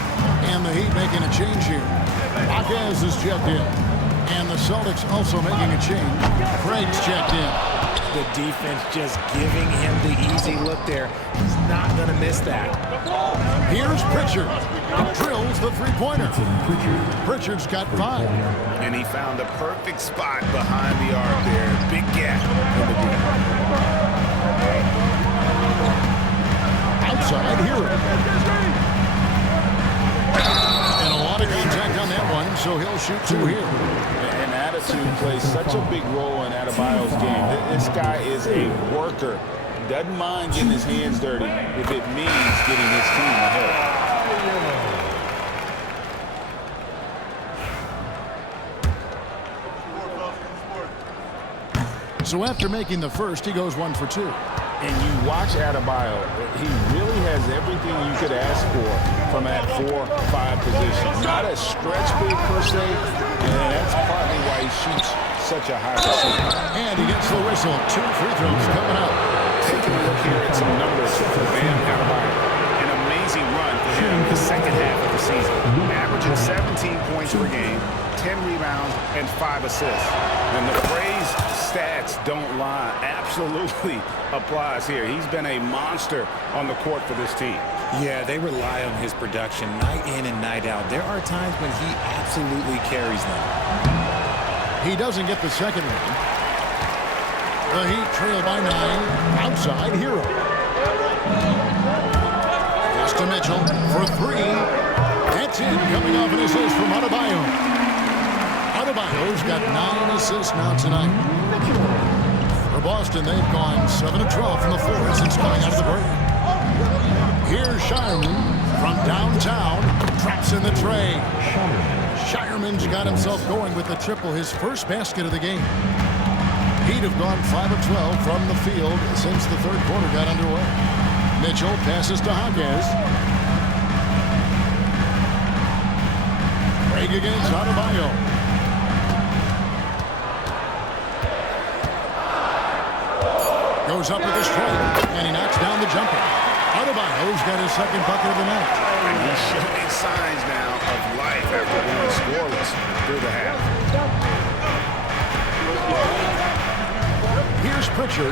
And the Heat making a change here. Marquez is checked in. And the Celtics also making a change. Craig's checked in. The defense just giving him the easy look there. He's not going to miss that. Here's Pritchard. Drills the 3-pointer. Pritchard's got 5. And he found the perfect spot behind the arc there. Big gap in the deep. Outside Hero. And a lot of contact on that one, so he'll shoot 2 here. And attitude plays such a big role in Adebayo's game. This guy is a worker. Doesn't mind getting his hands dirty if it means getting his team ahead. So after making the first, he goes 1 for 2. And you watch Adebayo, he really has everything you could ask for from that 4-5 position. Not a stretch big per se, and that's partly why he shoots such a high percentage. And he gets the whistle. 2 free throws coming up. Taking a look here at some numbers for Bam Adebayo. An amazing run for him in the second half of the season. Averaging 17 points per game, 10 rebounds, and 5 assists. And the phrase stats don't lie absolutely applies here. He's been a monster on the court for this team. Yeah, they rely on his production night in and night out. There are times when he absolutely carries them. He doesn't get the second one. The Heat trail by 9. Outside Hero. Pass to Mitchell for 3. That's in, coming off an assist from Adebayo. Adebayo's got 9 assists now tonight. For Boston, they've gone 7 of 12 from the floor since coming out of the break. Here's Shireman from downtown, traps in the tray. Shireman's got himself going with the triple, his first basket of the game. Heat have gone 5 of 12 from the field since the third quarter got underway. Mitchell passes to Hawkins. Craig against Adebayo. Goes up with a strike, and he knocks down the jumper. Adebayo's got his second bucket of the night. And he's showing signs now of life after being scoreless through the half. Here's Pritchard.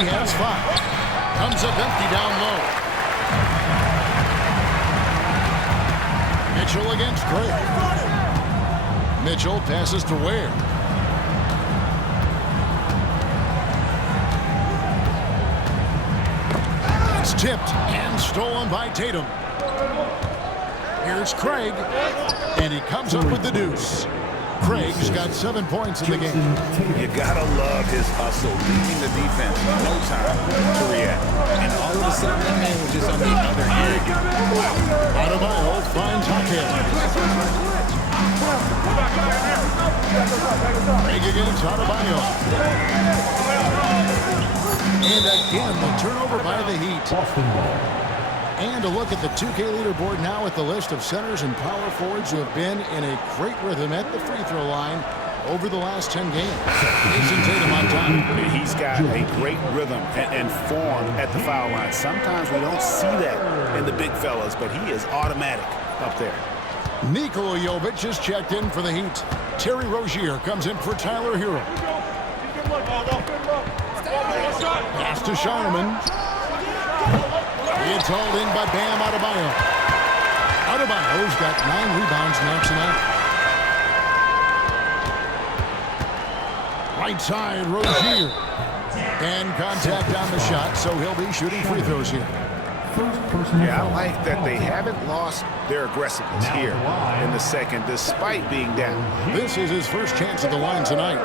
He has 5. Comes up empty down low. Mitchell against Craig. Mitchell passes to Ware. It's tipped and stolen by Tatum. Here's Craig, and he comes up with the deuce. Craig's got 7 points in the game. You gotta love his hustle, leaving the defense no time to react. And all of a sudden, that man was just on the other end. Adebayo finds Hawkins. Craig against Adebayo. And again, the turnover by the Heat. And a look at the 2K leaderboard now at the list of centers and power forwards who have been in a great rhythm at the free throw line over the last 10 games. Jason Tatum on top. He's got a great rhythm and form at the foul line. Sometimes we don't see that in the big fellas, but he is automatic up there. Nikola Jovic is checked in for the Heat. Terry Rozier comes in for Tyler Hero. Pass to Shireman. It's hauled in by Bam Adebayo. Adebayo's got 9 rebounds now tonight. Right side, Rozier. And contact on the shot, so he'll be shooting free throws here. Yeah, I like that they haven't lost their aggressiveness here in the second, despite being down. This is his first chance at the line tonight.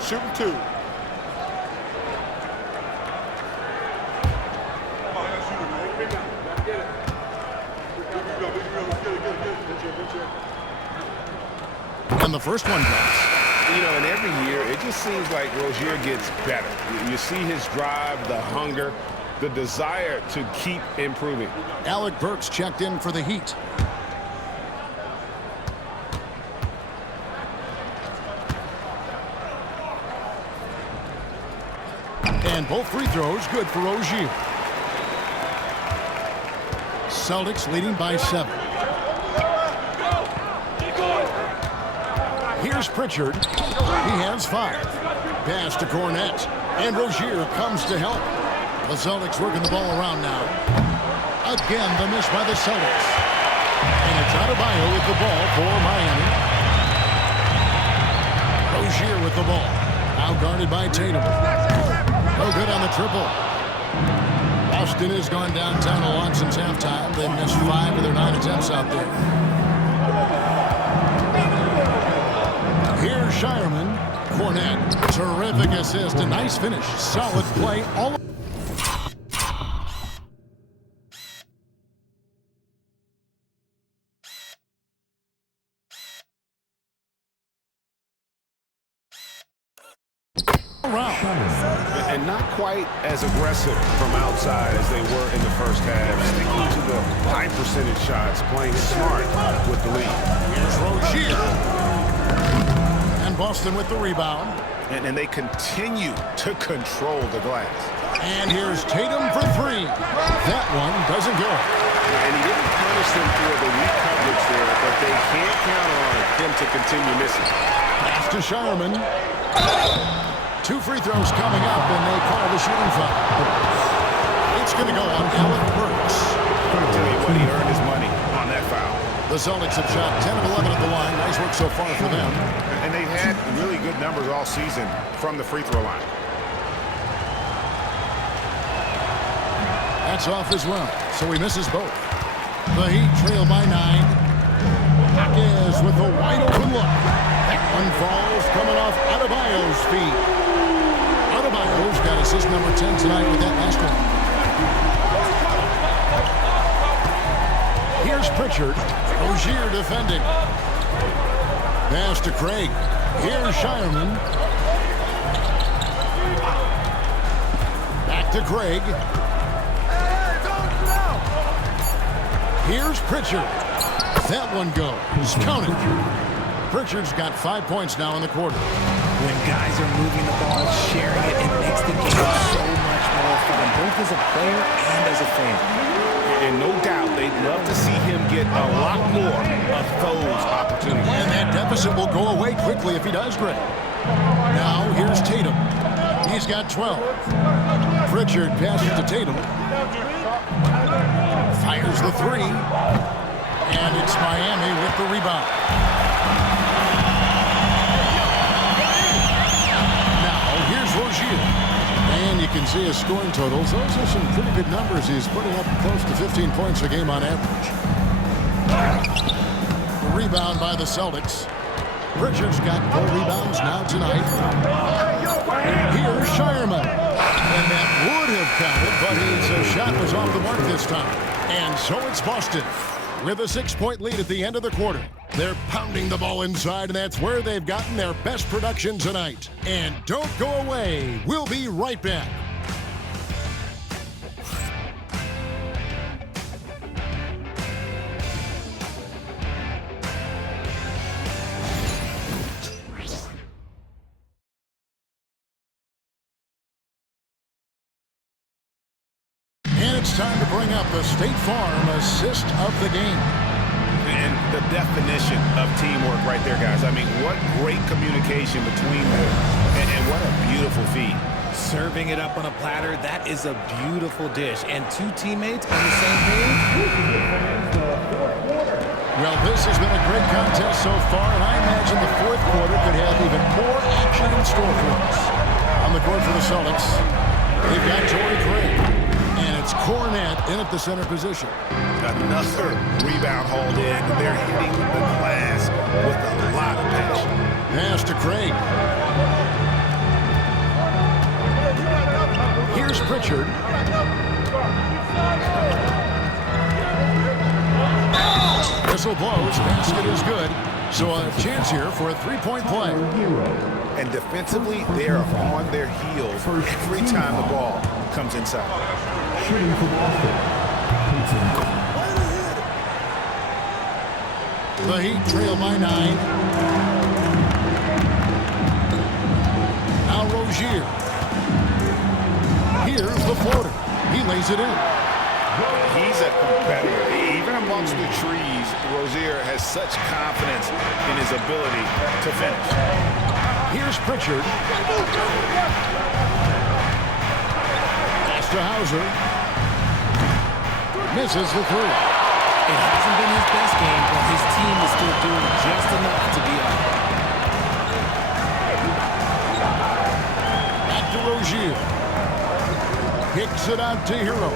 Shooting 2. And the first one drops. You know, and every year, it just seems like Rozier gets better. You see his drive, the hunger, the desire to keep improving. Alec Burks checked in for the Heat. And both free throws good for Rozier. Celtics leading by 7. Here's Pritchard. He has 5. Pass to Cornette. And Rozier comes to help. The Celtics working the ball around now. Again, the miss by the Celtics. And it's Adebayo with the ball for Miami. Rozier with the ball. Now guarded by Tatum. No good on the triple. Boston has gone downtown a lot since halftime. They've missed 5 of their 9 attempts out there. Here's Shireman. Cornette. Terrific assist. A nice finish. Solid play. All around. And not quite as aggressive from outside as they were in the first half. Sticking to the high percentage shots, playing smart with the lead. Here's Rozier. And Boston with the rebound. And they continue to control the glass. And here's Tatum for 3. That one doesn't go. And he didn't punish them for the weak coverage there, but they can't count on him to continue missing. Pass to Shireman. 2 free throws coming up, and they call the shooting foul. It's going to go on Alec Burks. I'll tell you what, he earned his money on that foul. The Celtics have shot 10 of 11 at the line. Nice work so far for them. And they've had really good numbers all season from the free throw line. That's off as well, so he misses both. The Heat trail by 9. Hawkins with a wide open look. That One falls coming off Adebayo's feet. Adebayo's got assist number 10 tonight with that last one. Here's Pritchard. Rozier defending. Pass to Craig. Here's Shireman. Back to Craig. Here's Pritchard. That one goes. Count it. Pritchard's got 5 points now in the quarter. When guys are moving the ball, sharing it, it makes the game so much more fun, both as a player and as a fan. And no doubt, they'd love to see him get a lot more of those opportunities. And that deficit will go away quickly if he does great. Now, here's Tatum. He's got 12. Pritchard passes to Tatum. Fires the three. And it's Miami with the rebound. Now, here's Rozier. And you can see his scoring totals. Those are some pretty good numbers. He's putting up close to 15 points a game on average. The rebound by the Celtics. Pritchard's got 4 rebounds now tonight. Here's Shireman. And that would have counted, but his shot was off the mark this time. And so it's Boston with a 6-point lead at the end of the quarter. They're pounding the ball inside, and that's where they've gotten their best production tonight. And don't go away. We'll be right back. It's time to bring up the State Farm assist of the game. And the definition of teamwork right there, guys. I mean, what great communication between them, and what a beautiful feed. Serving it up on a platter, that is a beautiful dish. And 2 teammates on the same page. Well, this has been a great contest so far, and I imagine the fourth quarter could have even more action in store for us. On the court for the Celtics, they've got Torrey Craig. And it's Cornette in at the center position. Another rebound hauled in. They're hitting the glass with a lot of passion. Pass to Craig. Here's Pritchard. Whistle blows. Basket is good. So a chance here for a 3-point play. And defensively, they are on their heels every time the ball comes inside. Shooting for Boston. The Heat trail by 9. Now Rozier. Here's the floater. He lays it in. He's a competitor. Even amongst the trees, Rozier has such confidence in his ability to finish. Here's Pritchard. Pass to Hauser. Misses the 3. It hasn't been his best game, but his team is still doing just enough to be up. Back to Rozier. Kicks it out to Hero.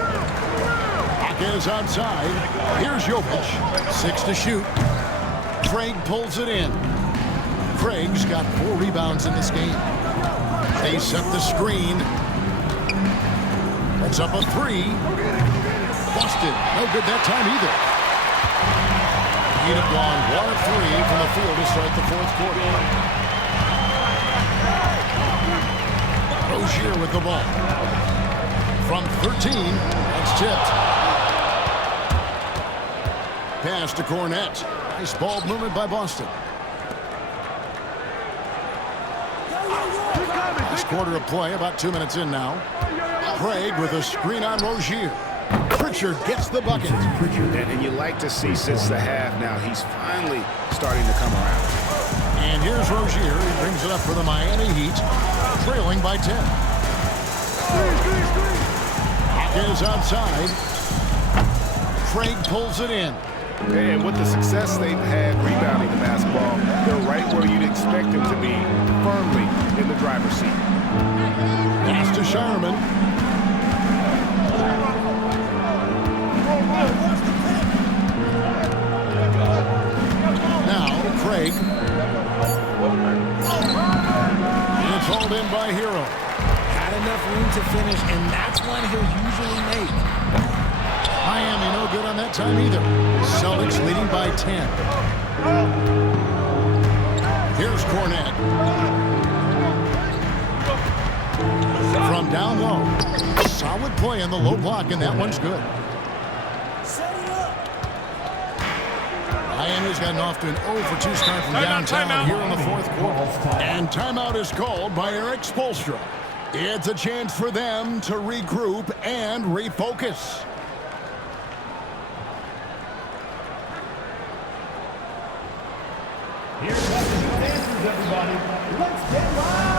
Is outside. Here's Jokic. 6 to shoot. Craig pulls it in. Craig's got 4 rebounds in this game. They set the screen. It's up a 3. Busted. No good that time either. Heat have gone 1 of 3 from the field to start the fourth quarter. Rozier with the ball. From 13, that's tipped. Pass to Cornette. Nice ball movement by Boston. Last quarter of play, about 2 minutes in now. Craig with a screen on Rozier. Pritchard gets the bucket. And you like to see since the half now, he's finally starting to come around. And here's Rozier. He brings it up for the Miami Heat, trailing by 10. Hawkins outside. Craig pulls it in. And with the success they've had rebounding the basketball, they're right where you'd expect them to be, firmly in the driver's seat. Pass to Shireman. Now Craig. got enough room to finish, and that's one he'll usually make. Miami no good on that time either. Celtics leading by 10. Here's Cornette. From down low. Solid play in the low block, and that one's good. Miami's gotten off to an 0-for-2 start from downtown here in the fourth quarter. And timeout is called by Eric Spoelstra. It's a chance for them to regroup and refocus. Here's questions and answers, everybody. Let's get loud.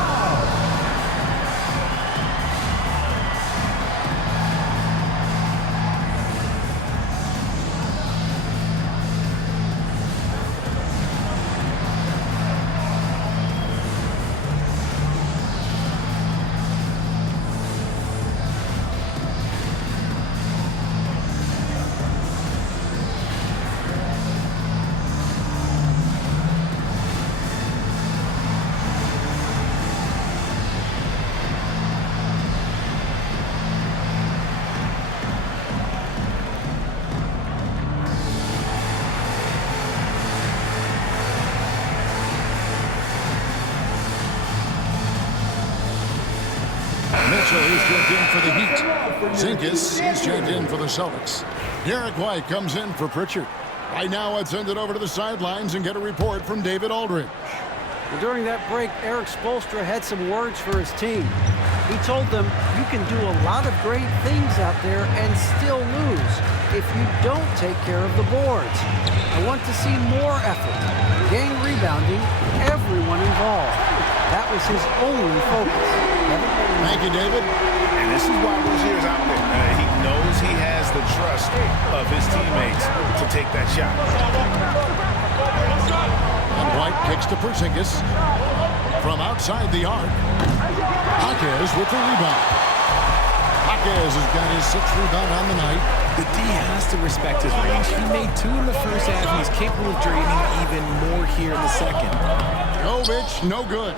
Mitchell, he's checked in for the Heat. Zinkis, he's checked in for the Celtics. Derek White comes in for Pritchard. Right now, let's send it over to the sidelines and get a report from David Aldridge. Well, during that break, Eric Spoelstra had some words for his team. He told them, you can do a lot of great things out there and still lose if you don't take care of the boards. I want to see more effort, gang rebounding, everyone involved. That was his only focus. Thank you, David. And this is why Rozier's out there. He knows he has the trust of his teammates to take that shot. And White kicks to Porzingis. From outside the arc, Jaquez with the rebound. Jaquez has got his 6th rebound on the night. The D has to respect his range. He made 2 in the first half, and he's capable of draining even more here in the second. Jovic, no good.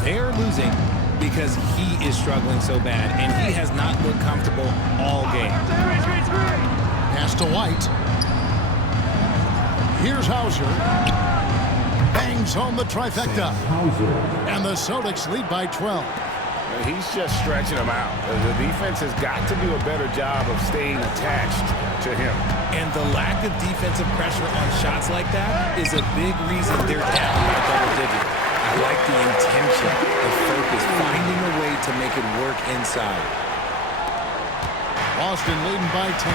They're losing because he is struggling so bad, and he has not looked comfortable all game. Pass to White. Here's Hauser. Bangs home the trifecta. And the Celtics lead by 12. He's just stretching them out. The defense has got to do a better job of staying attached to him. And the lack of defensive pressure on shots like that is a big reason they're down by double digits. I like the intention, the focus, finding a way to make it work inside. Boston leading by 10.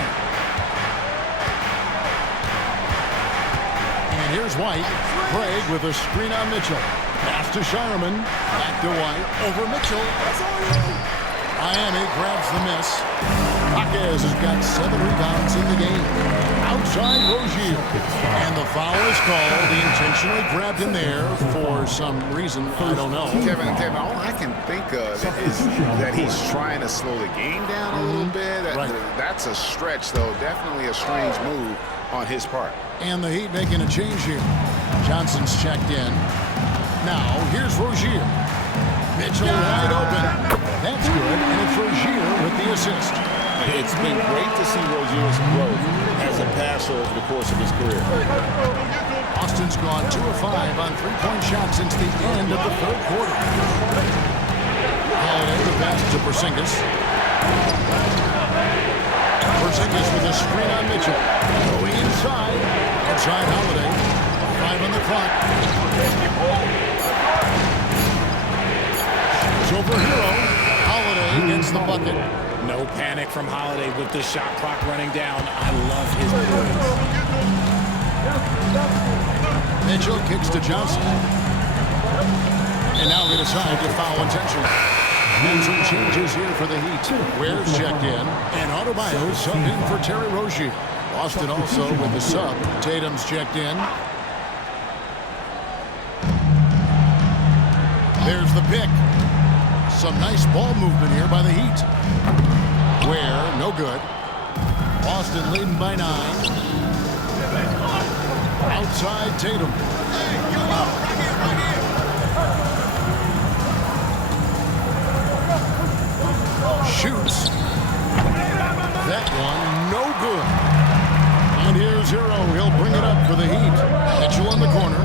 And here's White. Craig with a screen on Mitchell. Pass to Shireman. Back to White. Over Mitchell. Miami grabs the miss. Jaquez has got 7 rebounds in the game. Outside Rozier. And the foul is called. He intentionally grabbed him there for some reason. I don't know. Kevin, all I can think of is that he's trying to slow the game down a little bit. Right. That's a stretch, though. Definitely a strange move on his part. And the Heat making a change here. Johnson's checked in. Now, here's Rozier. Mitchell wide open. That's good, and it's Rozier with the assist. It's been great to see Rozier's growth as a passer over the course of his career. Austin's gone 2 of 5 on 3-point shots since the end of the 3rd quarter. Holiday the pass to Porzingis. Porzingis with a screen on Mitchell. Going inside. Outside Holiday. 5 on the clock. It's over Hero. Holiday gets the bucket. No panic from Holiday with the shot clock running down. I love his poise. Mitchell kicks to Johnson. And now they decide to foul intentionally. And some changes here for the Heat. Ware's checked in. And Adebayo subbed in for Terry Rozier. Boston also with the sub. Tatum's checked in. There's the pick. Some nice ball movement here by the Heat. Ware, no good. Boston leading by 9. Outside Tatum. Shoots. That one, no good. And here's Hero. He'll bring it up for the Heat. Mitchell in the corner.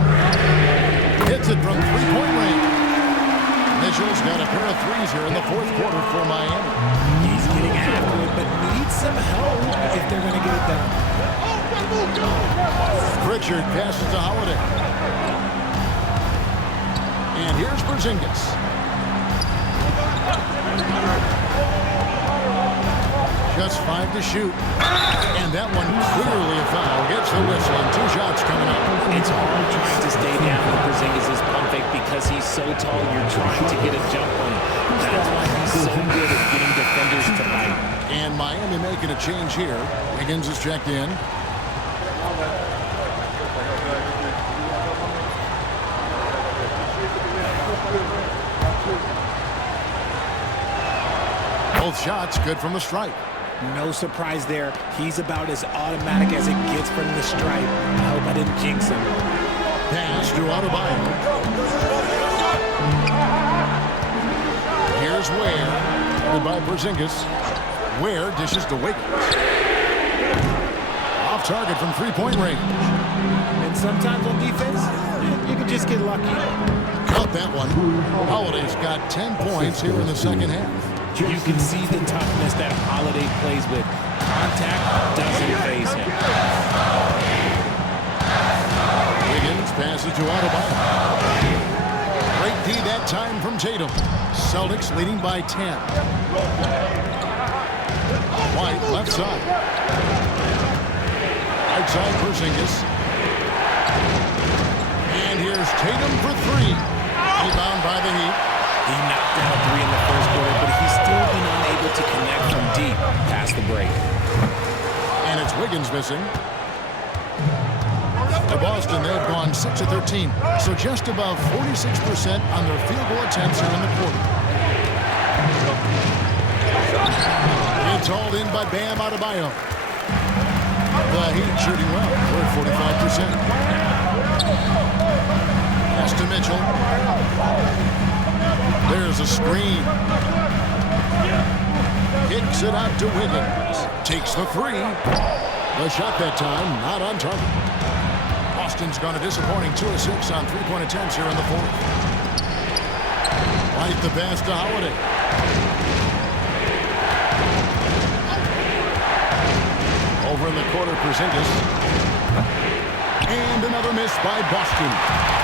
Hits it from three-point range. Mitchell's got a pair of threes here in the fourth quarter for Miami. He's getting after it, but needs some help if they're going to get it done. Pritchard passes to Holiday. And here's Porzingis. Just 5 to shoot. And that one clearly a foul. Gets the whistle and 2 shots coming up. It's hard trying to stay down with Porzingis' pump fake because he's so tall. You're trying to get a jump on him. That's why he's so good at getting defenders to bite. And Miami making a change here. Wiggins is checked in. Both shots good from the stripe. No surprise there. He's about as automatic as it gets from the stripe. I hope I didn't jinx him. Pass to Adebayo. Here's Ware. By Porzingis. Ware dishes to Wiggins. Off target from three-point range. And sometimes on defense, you can just get lucky. Cut that one. Holiday's got 10 points here in the second half. You can see the toughness that Holiday plays with. Contact doesn't faze him. Wiggins passes to Adebayo. Great D that time from Tatum. Celtics leading by 10. White left side. Right side Porzingis. And here's Tatum for 3. Rebound by the Heat. He knocked down 3 in the first quarter, but he's still been unable to connect from deep past the break. And it's Wiggins missing. To Boston, they've gone 6 of 13, so just above 46% on their field goal attempts here in the quarter. It's hauled in by Bam Adebayo. The Heat shooting well. We're at 45%. Pass to Mitchell. There's a screen. Kicks it out to Wiggins. Takes the 3. The shot that time, not on target. Boston's gone a disappointing 2 of 6 on three-point attempts here in the fourth. White the pass to Holiday. Over in the corner, Porzingis. And another miss by Boston.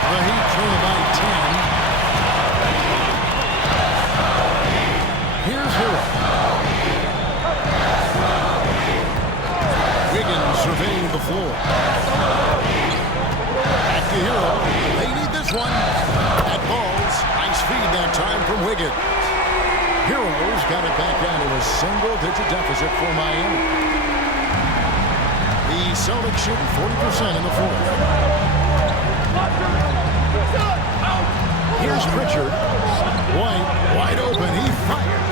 The Heat trail by 10. Here's Hero. Wiggins surveying the floor. Back to Hero. They need this one. At balls. Nice feed that time from Wiggins. Hero's got it back down to a single-digit deficit for Miami. The Celtics shooting 40% in the fourth. Here's Pritchard. White wide open. He fires.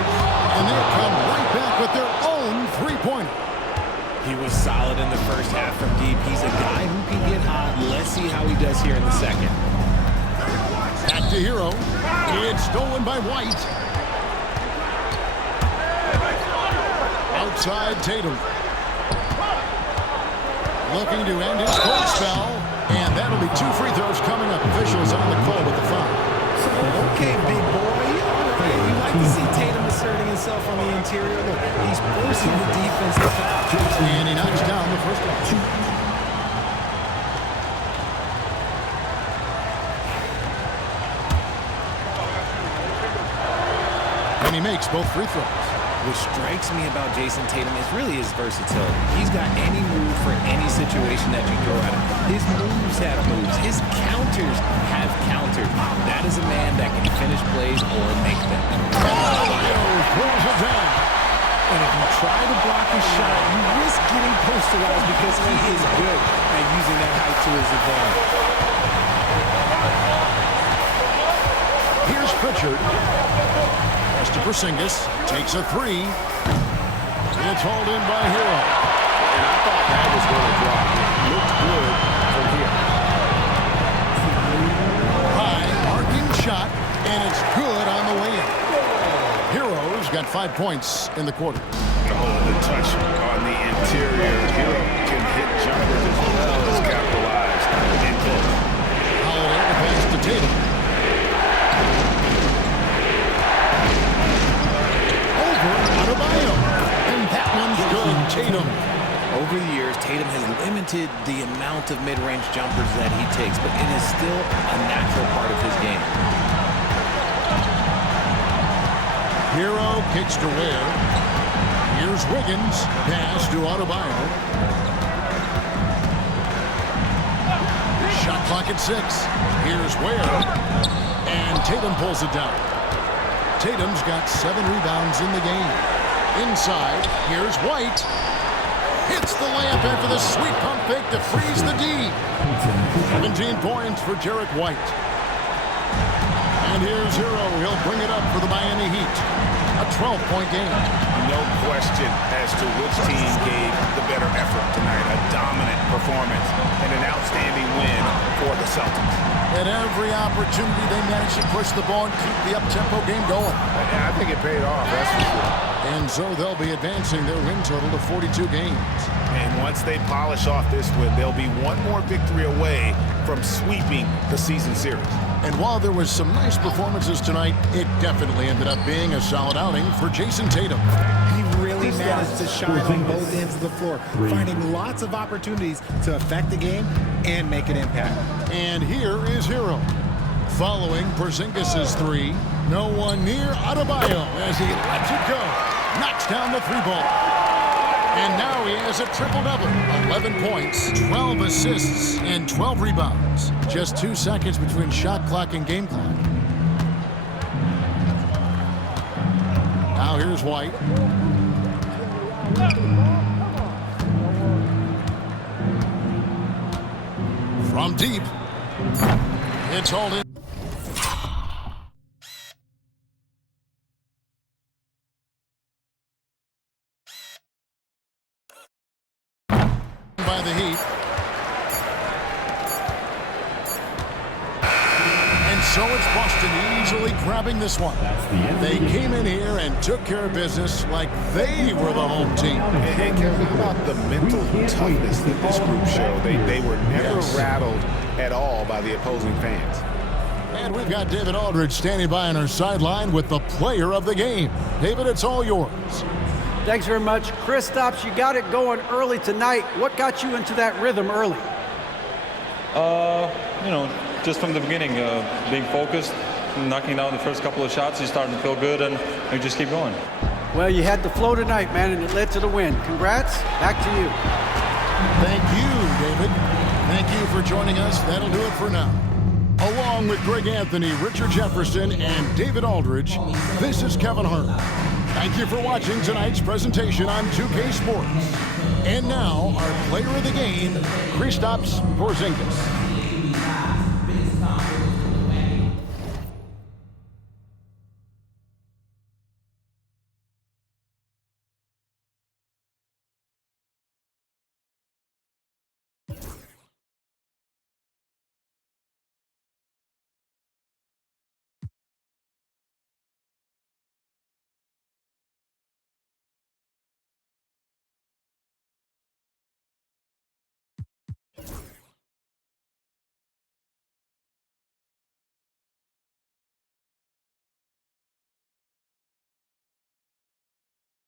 And they come right back with their own three-pointer. He was solid in the first half from deep. He's a guy who can get hot. Let's see how he does here in the second. Back to Hero. It's stolen by White. Outside Tatum. Looking to end his cold spell. And that'll be 2 free throws coming up. Officials on the call with the foul. Okay, big boy. You like to see Tatum asserting himself on the interior. Look, he's forcing the defense to foul. And he knocks down the first one. And he makes both free throws. What strikes me about Jason Tatum is really his versatility. He's got any move for any situation that you throw at him. His moves have moves. His counters have counters. That is a man that can finish plays or make them. Pulls it down. And if you try to block his shot, you risk getting posterized because he is good at using that height to his advantage. Here's Pritchard. Pass to Porzingis. Takes a 3. It's hauled in by Hero. And I thought that was going to drop. It looked good from here. High, arcing shot, and it's good on the way in. Hero's Tatum's got 5 points in the quarter. Oh, the touch on the interior. Hero can hit jumpers as well as capitalize in close. Holiday the pass to Tatum. Over Adebayo. And that one's good. Tatum. Over the years, Tatum has limited the amount of mid-range jumpers that he takes, but it is still a natural part of his game. Hero kicks to Ware. Here's Wiggins. Pass to Adebayo. Shot clock at 6. Here's Ware. And Tatum pulls it down. Tatum's got 7 rebounds in the game. Inside, here's White. Hits the layup after the sweet pump fake to freeze the D. 17 points for Derek White. And here's Hero. He'll bring it up for the Miami Heat. A 12-point game. No question as to which team gave the better effort tonight. A dominant performance and an outstanding win for the Celtics. At every opportunity, they managed to push the ball and keep the up-tempo game going. I think it paid off, that's for sure. And so they'll be advancing their win total to 42 games. And once they polish off this win, they'll be one more victory away from sweeping the season series. And while there was some nice performances tonight, it definitely ended up being a solid outing for Jason Tatum. He really managed to shine on both ends of the floor, finding lots of opportunities to affect the game and make an impact. And here is Hero. Following Porzingis' 3, no one near Adebayo as he lets it go. Knocks down the 3-ball. And now he has a triple-double. 11 points, 12 assists, and 12 rebounds. Just 2 seconds between shot clock and game clock. Now here's White. From deep. It's hauled in. By the Heat. And so it's Boston easily grabbing this one. They came in here and took care of business like they were the home team. And Kevin, how about the mental toughness that this group showed? They were never rattled at all by the opposing fans. And we've got David Aldridge standing by on our sideline with the player of the game. David, it's all yours. Thanks very much. Kristaps, you got it going early tonight. What got you into that rhythm early? Just from the beginning, being focused, knocking down the first couple of shots, you start to feel good, and you just keep going. Well, you had the flow tonight, man, and it led to the win. Congrats. Back to you. Thank you, David. Thank you for joining us. That'll do it for now. Along with Greg Anthony, Richard Jefferson, and David Aldridge, this is Kevin Hart. Thank you for watching tonight's presentation on 2K Sports. And now, our player of the game, Kristaps Porzingis.